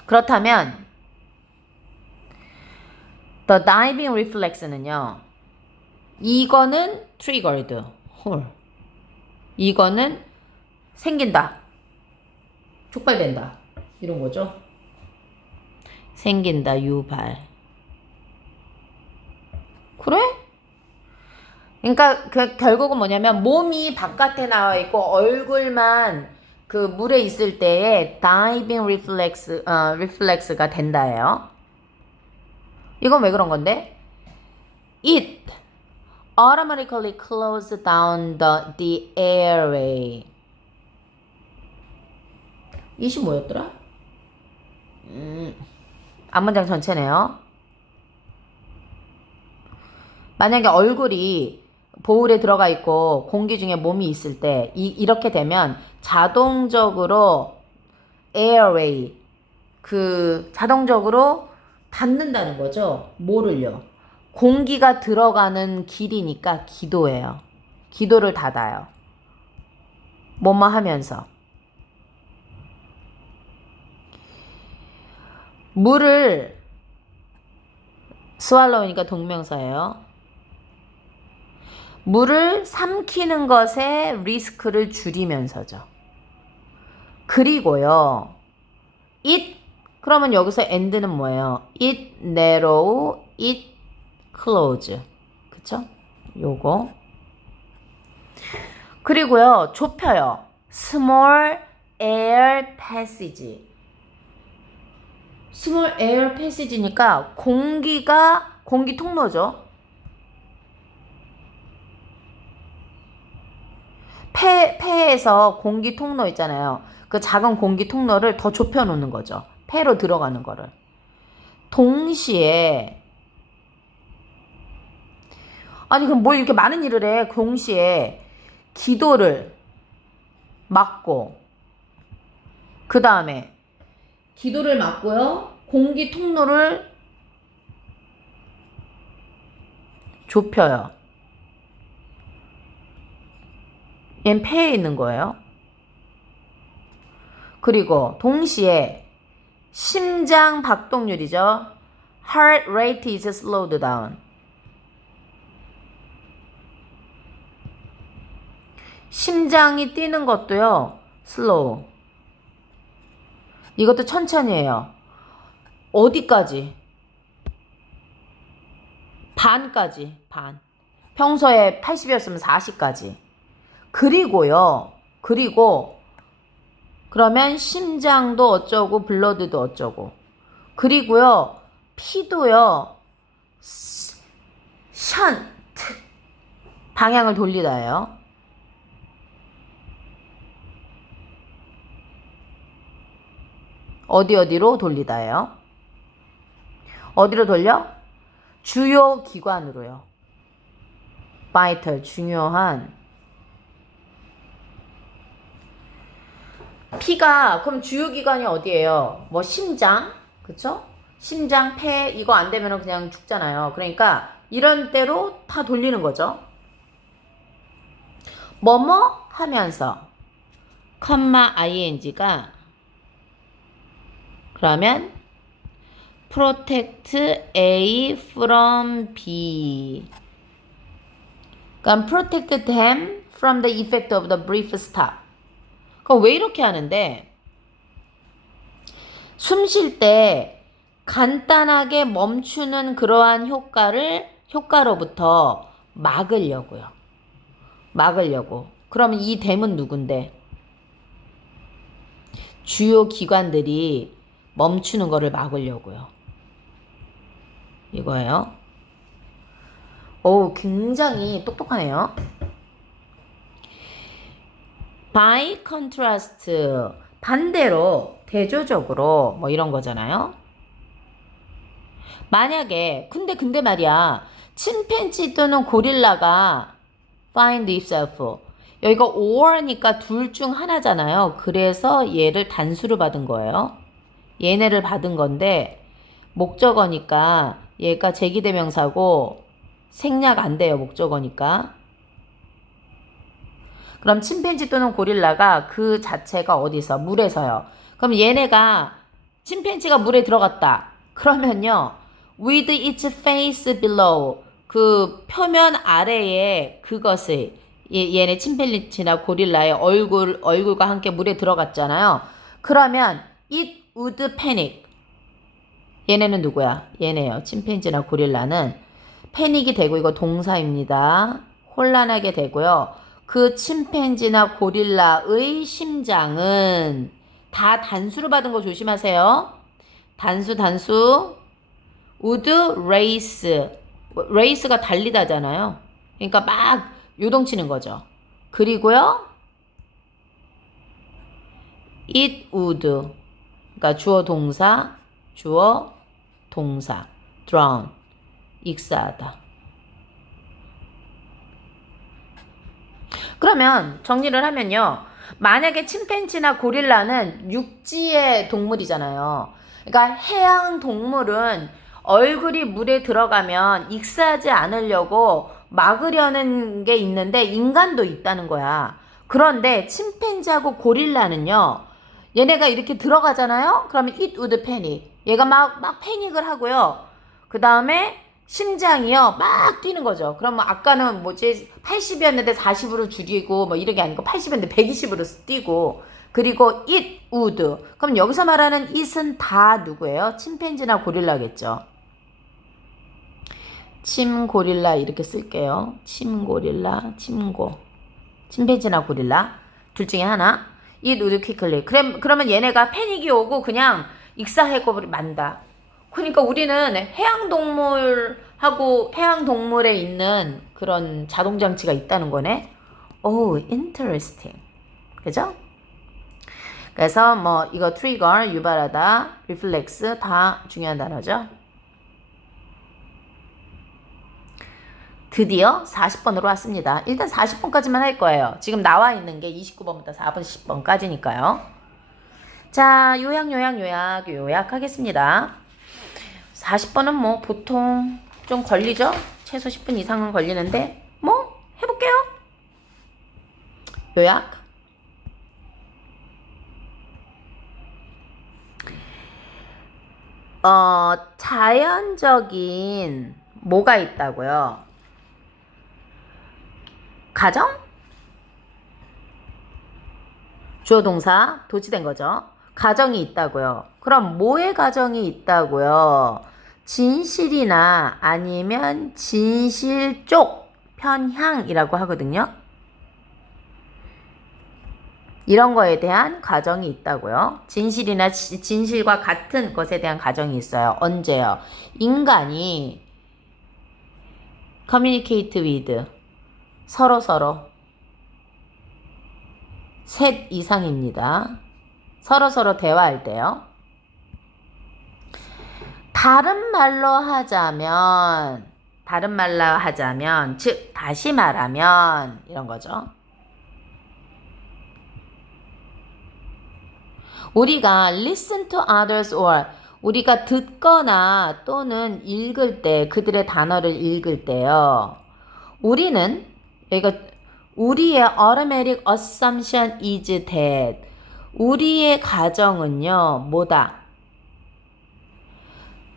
그렇다면 the diving reflex는요. 이거는 triggered. 이거는 생긴다. 촉발된다. 이런 거죠. 생긴다. 유발. 그래? 그러니까 결국은 뭐냐면 몸이 바깥에 나와 있고 얼굴만 그 물에 있을 때에 다이빙 리플렉스가 된다예요. 이건 왜 그런 건데? It automatically closes down the airway. 이시 뭐였더라? 앞문장 전체네요. 만약에 얼굴이 보울에 들어가 있고 공기 중에 몸이 있을 때 이렇게 되면 자동적으로 airway 자동적으로 닫는다는 거죠. 뭐를요? 공기가 들어가는 길이니까 기도예요. 기도를 닫아요. 뭐뭐 하면서. 물을 swallow니까 동명사예요. 물을 삼키는 것의 리스크를 줄이면서죠. 그리고요. it 그러면 여기서 end는 뭐예요? it narrow, it close. 그쵸? 요거. 그리고요. 좁혀요. small air passage. small air passage니까 공기 통로죠. 폐에서 공기 통로 있잖아요. 그 작은 공기 통로를 더 좁혀 놓는 거죠. 폐로 들어가는 거를. 동시에 아니 그럼 뭘 이렇게 많은 일을 해. 동시에 기도를 막고 그 다음에 기도를 막고요. 공기 통로를 좁혀요. 얘는 폐에 있는 거예요. 그리고 동시에 심장 박동률이죠. heart rate is slowed down. 심장이 뛰는 것도요, slow. 이것도 천천히 해요. 어디까지? 반까지, 반. 평소에 80이었으면 40까지. 그리고요, 그러면 심장도 어쩌고, 블러드도 어쩌고. 그리고요, 피도요, 션트. 방향을 돌리다예요. 어디로 돌리다예요? 어디로 돌려? 주요 기관으로요. vital, 중요한. 피가, 그럼 주요 기관이 어디예요? 뭐 심장, 그쵸? 심장, 폐, 이거 안 되면 그냥 죽잖아요. 그러니까 이런 때로 다 돌리는 거죠. 뭐뭐 하면서, ing가 그러면 protect A from B. 그럼 protect them from the effect of the brief stop. 그럼 왜 이렇게 하는데? 숨 쉴 때 간단하게 멈추는 그러한 효과로부터 막으려고요. 막으려고. 그러면 이 댐은 누군데? 주요 기관들이 멈추는 거를 막으려고요. 이거예요. 오, 굉장히 똑똑하네요. By contrast, 반대로, 대조적으로, 뭐 이런 거잖아요. 만약에, 근데 말이야, 침팬지 또는 고릴라가 find itself, 여기가 or니까 둘 중 하나잖아요. 그래서 얘를 단수로 받은 거예요. 얘네를 받은 건데, 목적어니까 얘가 제기대명사고 생략 안 돼요. 목적어니까. 그럼 침팬지 또는 고릴라가 그 자체가 어디서? 물에서요. 그럼 얘네가 침팬지가 물에 들어갔다. 그러면요. with its face below, 그 표면 아래에 그것을, 얘네 침팬지나 고릴라의 얼굴과 함께 물에 들어갔잖아요. 그러면 it would panic. 얘네는 누구야? 얘네요. 침팬지나 고릴라는 패닉이 되고, 이거 동사입니다. 혼란하게 되고요. 그 침팬지나 고릴라의 심장은 다 단수로 받은 거 조심하세요. 단수. would race. race가 달리다잖아요. 그러니까 막 요동치는 거죠. 그리고요. it would. 그러니까 주어 동사. drown. 익사하다. 그러면 정리를 하면요. 만약에 침팬지나 고릴라는 육지의 동물이잖아요. 그러니까 해양 동물은 얼굴이 물에 들어가면 익사하지 않으려고 막으려는 게 있는데 인간도 있다는 거야. 그런데 침팬지하고 고릴라는요. 얘네가 이렇게 들어가잖아요. 그러면 it would panic. 얘가 막 패닉을 하고요. 그 다음에 심장이요 막 뛰는 거죠. 그러면 아까는 80이었는데 40으로 줄이고 뭐 이런 게 아니고 80이었는데 120으로 뛰고, 그리고 it would. 그럼 여기서 말하는 it은 다 누구예요? 침팬지나 고릴라겠죠. 침고릴라 이렇게 쓸게요. 침고릴라, 침팬지나 고릴라 둘 중에 하나. it would quickly. 그러면 얘네가 패닉이 오고 그냥 익사하고 만다. 그러니까 우리는 해양동물하고 해양동물에 있는 그런 자동장치가 있다는 거네. 오, interesting. 그죠? 그래서 뭐 이거 trigger, 유발하다, reflex 다 중요한 단어죠. 드디어 40번으로 왔습니다. 일단 40번까지만 할 거예요. 지금 나와 있는 게 29번부터 40번까지니까요. 자, 요약하겠습니다. 40번은 뭐 보통 좀 걸리죠? 최소 10분 이상은 걸리는데 뭐 해볼게요. 요약. 자연적인 뭐가 있다고요? 가정? 주어 동사 도치된 거죠. 가정이 있다고요. 그럼 뭐의 가정이 있다고요? 진실이나 아니면 진실 쪽 편향이라고 하거든요. 이런 거에 대한 가정이 있다고요. 진실이나 진실과 같은 것에 대한 가정이 있어요. 언제요? 인간이 communicate with 서로 셋 이상입니다. 서로 대화할 때요. 다른 말로 하자면, 즉 다시 말하면 이런 거죠. 우리가 listen to others or 우리가 듣거나 또는 읽을 때 그들의 단어를 읽을 때요. 우리는 여기가 우리의 automatic assumption is that 우리의 가정은요. 뭐다?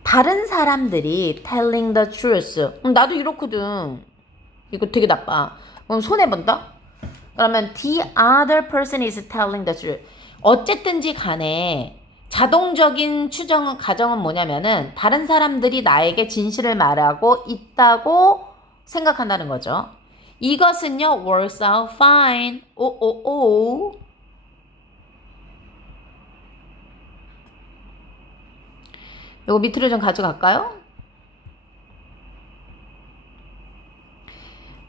다른 사람들이 telling the truth. 나도 이렇거든. 이거 되게 나빠. 그럼 손해본다? 그러면 the other person is telling the truth. 어쨌든지 간에 자동적인 가정은 뭐냐면은 다른 사람들이 나에게 진실을 말하고 있다고 생각한다는 거죠. 이것은요, works out fine. 오오오. 요거 밑으로 좀 가져갈까요?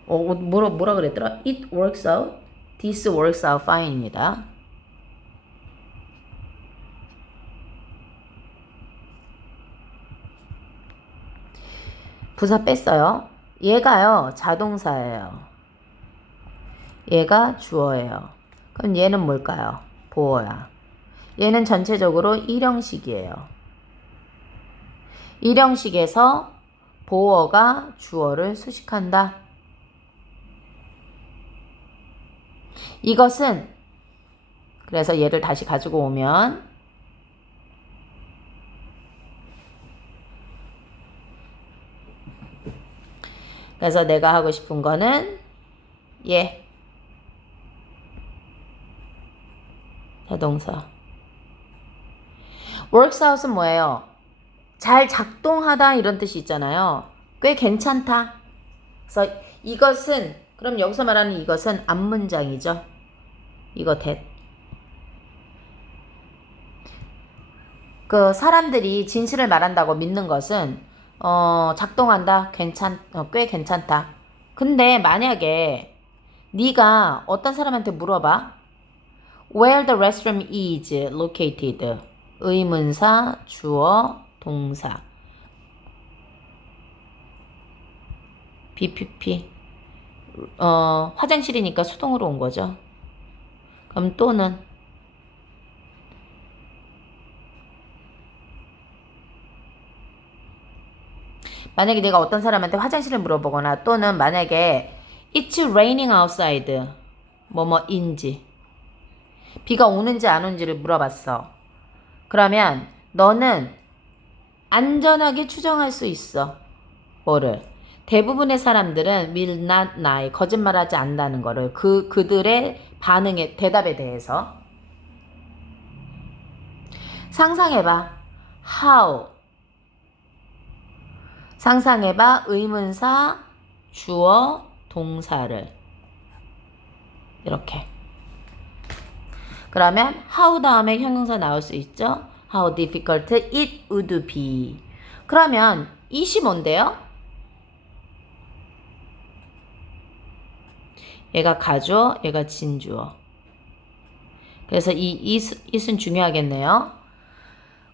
뭐라 그랬더라? It works out. This works out fine입니다. 부사 뺐어요. 얘가요, 자동사예요. 얘가 주어예요. 그럼 얘는 뭘까요? 보어야. 얘는 전체적으로 일형식이에요. 일형식에서 보어가 주어를 수식한다. 이것은 그래서 얘를 다시 가지고 오면 그래서 내가 하고 싶은 거는 얘 자동사 works out은 뭐예요? 잘 작동하다 이런 뜻이 있잖아요. 꽤 괜찮다. 그래서 이것은 그럼 여기서 말하는 이것은 앞문장이죠. 이거 that. 그 사람들이 진실을 말한다고 믿는 것은 작동한다. 꽤 괜찮다. 근데 만약에 네가 어떤 사람한테 물어봐. Where the restroom is located. 의문사, 주어, 동사. BPP. 화장실이니까 수동으로 온 거죠. 그럼 또는 만약에 내가 어떤 사람한테 화장실을 물어보거나 또는 만약에 It's raining outside 뭐뭐인지 비가 오는지 안 오는지를 물어봤어. 그러면 너는 안전하게 추정할 수 있어. 뭐를? 대부분의 사람들은 will not lie 거짓말하지 않는다는 거를 그들의 반응에 대답에 대해서 상상해봐. how 상상해봐. 의문사, 주어, 동사를 이렇게 그러면 how 다음에 형용사 나올 수 있죠. How difficult it would be. 그러면 it이 뭔데요? 얘가 가주어, 얘가 진주어. 그래서 이 it은 중요하겠네요.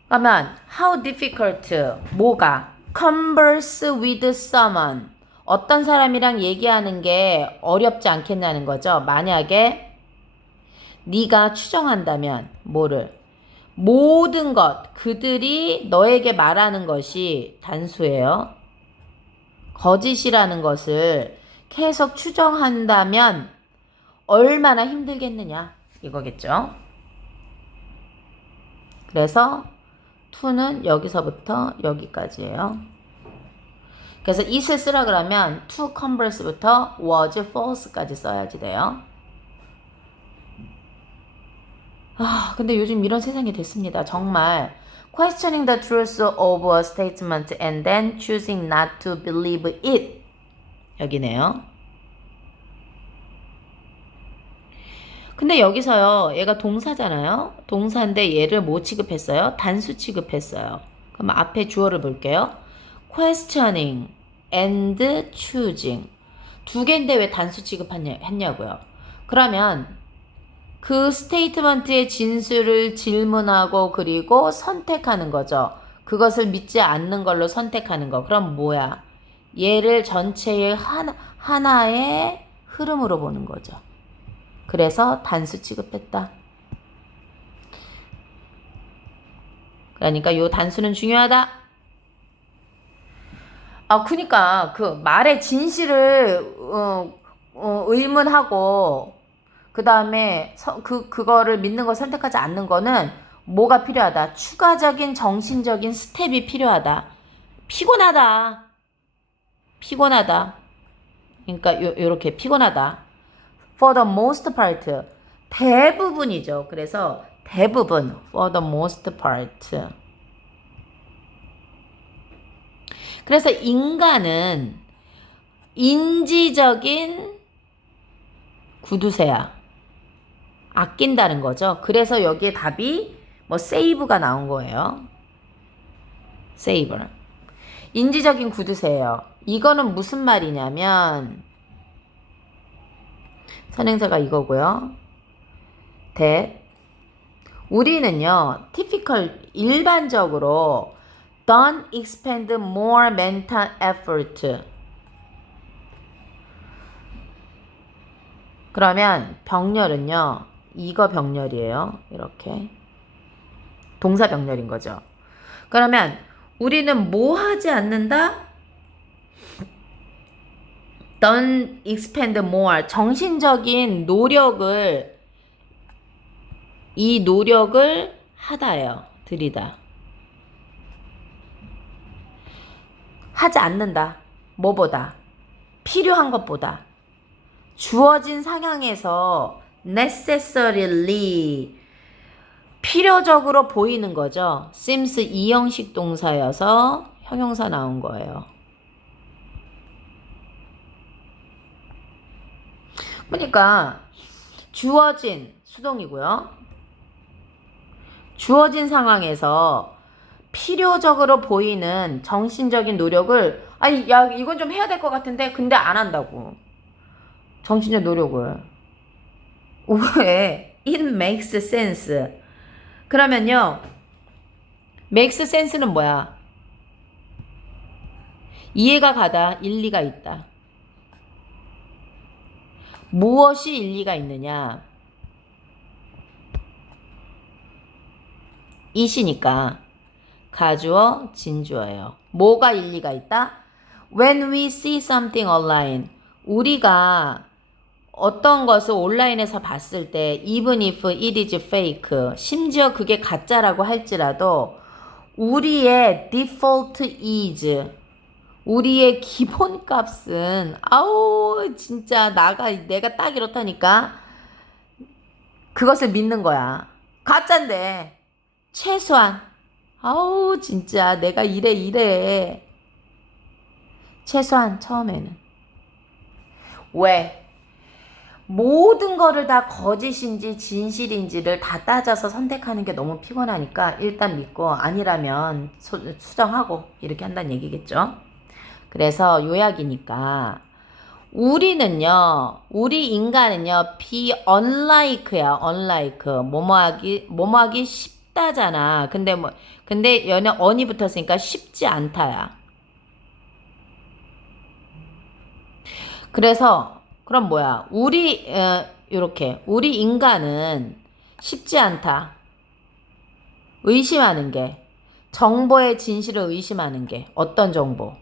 그러면 how difficult 뭐가? converse with someone 어떤 사람이랑 얘기하는 게 어렵지 않겠냐는 거죠. 만약에 네가 추정한다면 뭐를? 모든 것 그들이 너에게 말하는 것이 단수예요. 거짓이라는 것을 계속 추정한다면 얼마나 힘들겠느냐 이거겠죠. 그래서 to는 여기서부터 여기까지예요. 그래서 it을 쓰라 그러면 to converse부터 was, false까지 써야지 돼요. 근데 요즘 이런 세상이 됐습니다. 정말 questioning the truth of a statement and then choosing not to believe it. 여기네요. 근데 여기서요, 얘가 동사잖아요. 동사인데 얘를 뭐 취급했어요? 단수 취급했어요. 그럼 앞에 주어를 볼게요. questioning and choosing. 두 개인데 왜 단수 취급했냐고요. 그러면 그 스테이트먼트의 진술을 질문하고 그리고 선택하는 거죠. 그것을 믿지 않는 걸로 선택하는 거. 그럼 뭐야? 얘를 전체의 하나의 흐름으로 보는 거죠. 그래서 단수 취급했다. 그러니까 요 단수는 중요하다. 그니까 그 말의 진실을 의문하고 그 다음에 그거를 믿는 걸 선택하지 않는 거는 뭐가 필요하다? 추가적인 정신적인 스텝이 필요하다. 피곤하다. 그러니까 요렇게 피곤하다. For the most part. 대부분이죠. 그래서 대부분. For the most part. 그래서 인간은 인지적인 구두쇠야. 아낀다는 거죠. 그래서 여기에 답이 뭐 save가 나온 거예요. save. 인지적인 구두쇠예요. 이거는 무슨 말이냐면 선행사가 이거고요. that 우리는요. typical 일반적으로 don't expend more mental effort. 그러면 병렬은요. 이거 병렬이에요. 이렇게. 동사 병렬인 거죠. 그러면 우리는 뭐 하지 않는다? don't expend more. 정신적인 노력을 이 노력을 하다예요. 들이다. 하지 않는다. 뭐보다? 필요한 것보다. 주어진 상황에서 necessarily 필요적으로 보이는 거죠. seems 이형식 동사여서 형용사 나온 거예요. 그러니까 주어진 수동이고요. 주어진 상황에서 필요적으로 보이는 정신적인 노력을 야 이건 좀 해야 될 것 같은데 근데 안 한다고. 정신적 노력을. 왜? It makes sense. 그러면요. makes sense는 뭐야? 이해가 가다. 일리가 있다. 무엇이 일리가 있느냐? it이니까 가주어, 진주어예요. 뭐가 일리가 있다? When we see something online. 우리가 어떤 것을 온라인에서 봤을 때 even if it is fake 심지어 그게 가짜라고 할지라도 우리의 default is 우리의 기본값은 진짜 내가 딱 이렇다니까 그것을 믿는 거야. 가짜인데 최소한 진짜 내가 이래 최소한 처음에는 왜? 모든 거를 다 거짓인지 진실인지를 다 따져서 선택하는 게 너무 피곤하니까 일단 믿고 아니라면 수정하고 이렇게 한다는 얘기겠죠. 그래서 요약이니까 우리 인간은요 be unlike야. unlike 뭐뭐하기 쉽다잖아. 근데 연에 on이 붙었으니까 쉽지 않다야. 그래서 그럼 뭐야? 요렇게 우리 인간은 쉽지 않다. 의심하는 게 정보의 진실을 의심하는 게 어떤 정보?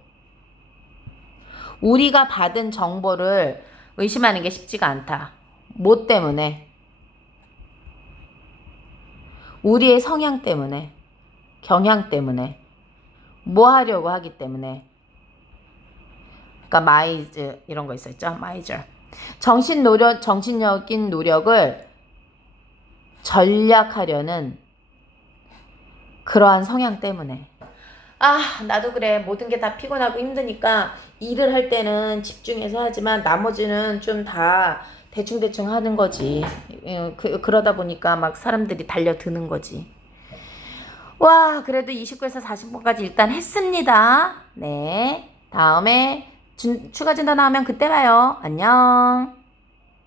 우리가 받은 정보를 의심하는 게 쉽지가 않다. 뭐 때문에? 우리의 성향 때문에. 경향 때문에. 뭐 하려고 하기 때문에. 그러니까 마이즈 이런 거 있었죠. 마이저. 정신적인 노력을 전략하려는 그러한 성향 때문에. 아, 나도 그래. 모든 게 다 피곤하고 힘드니까 일을 할 때는 집중해서 하지만 나머지는 좀 다 대충대충 하는 거지. 그러다 보니까 막 사람들이 달려드는 거지. 와, 그래도 29에서 40번까지 일단 했습니다. 네. 다음에 추가 진단 나오면 그때 봐요. 안녕.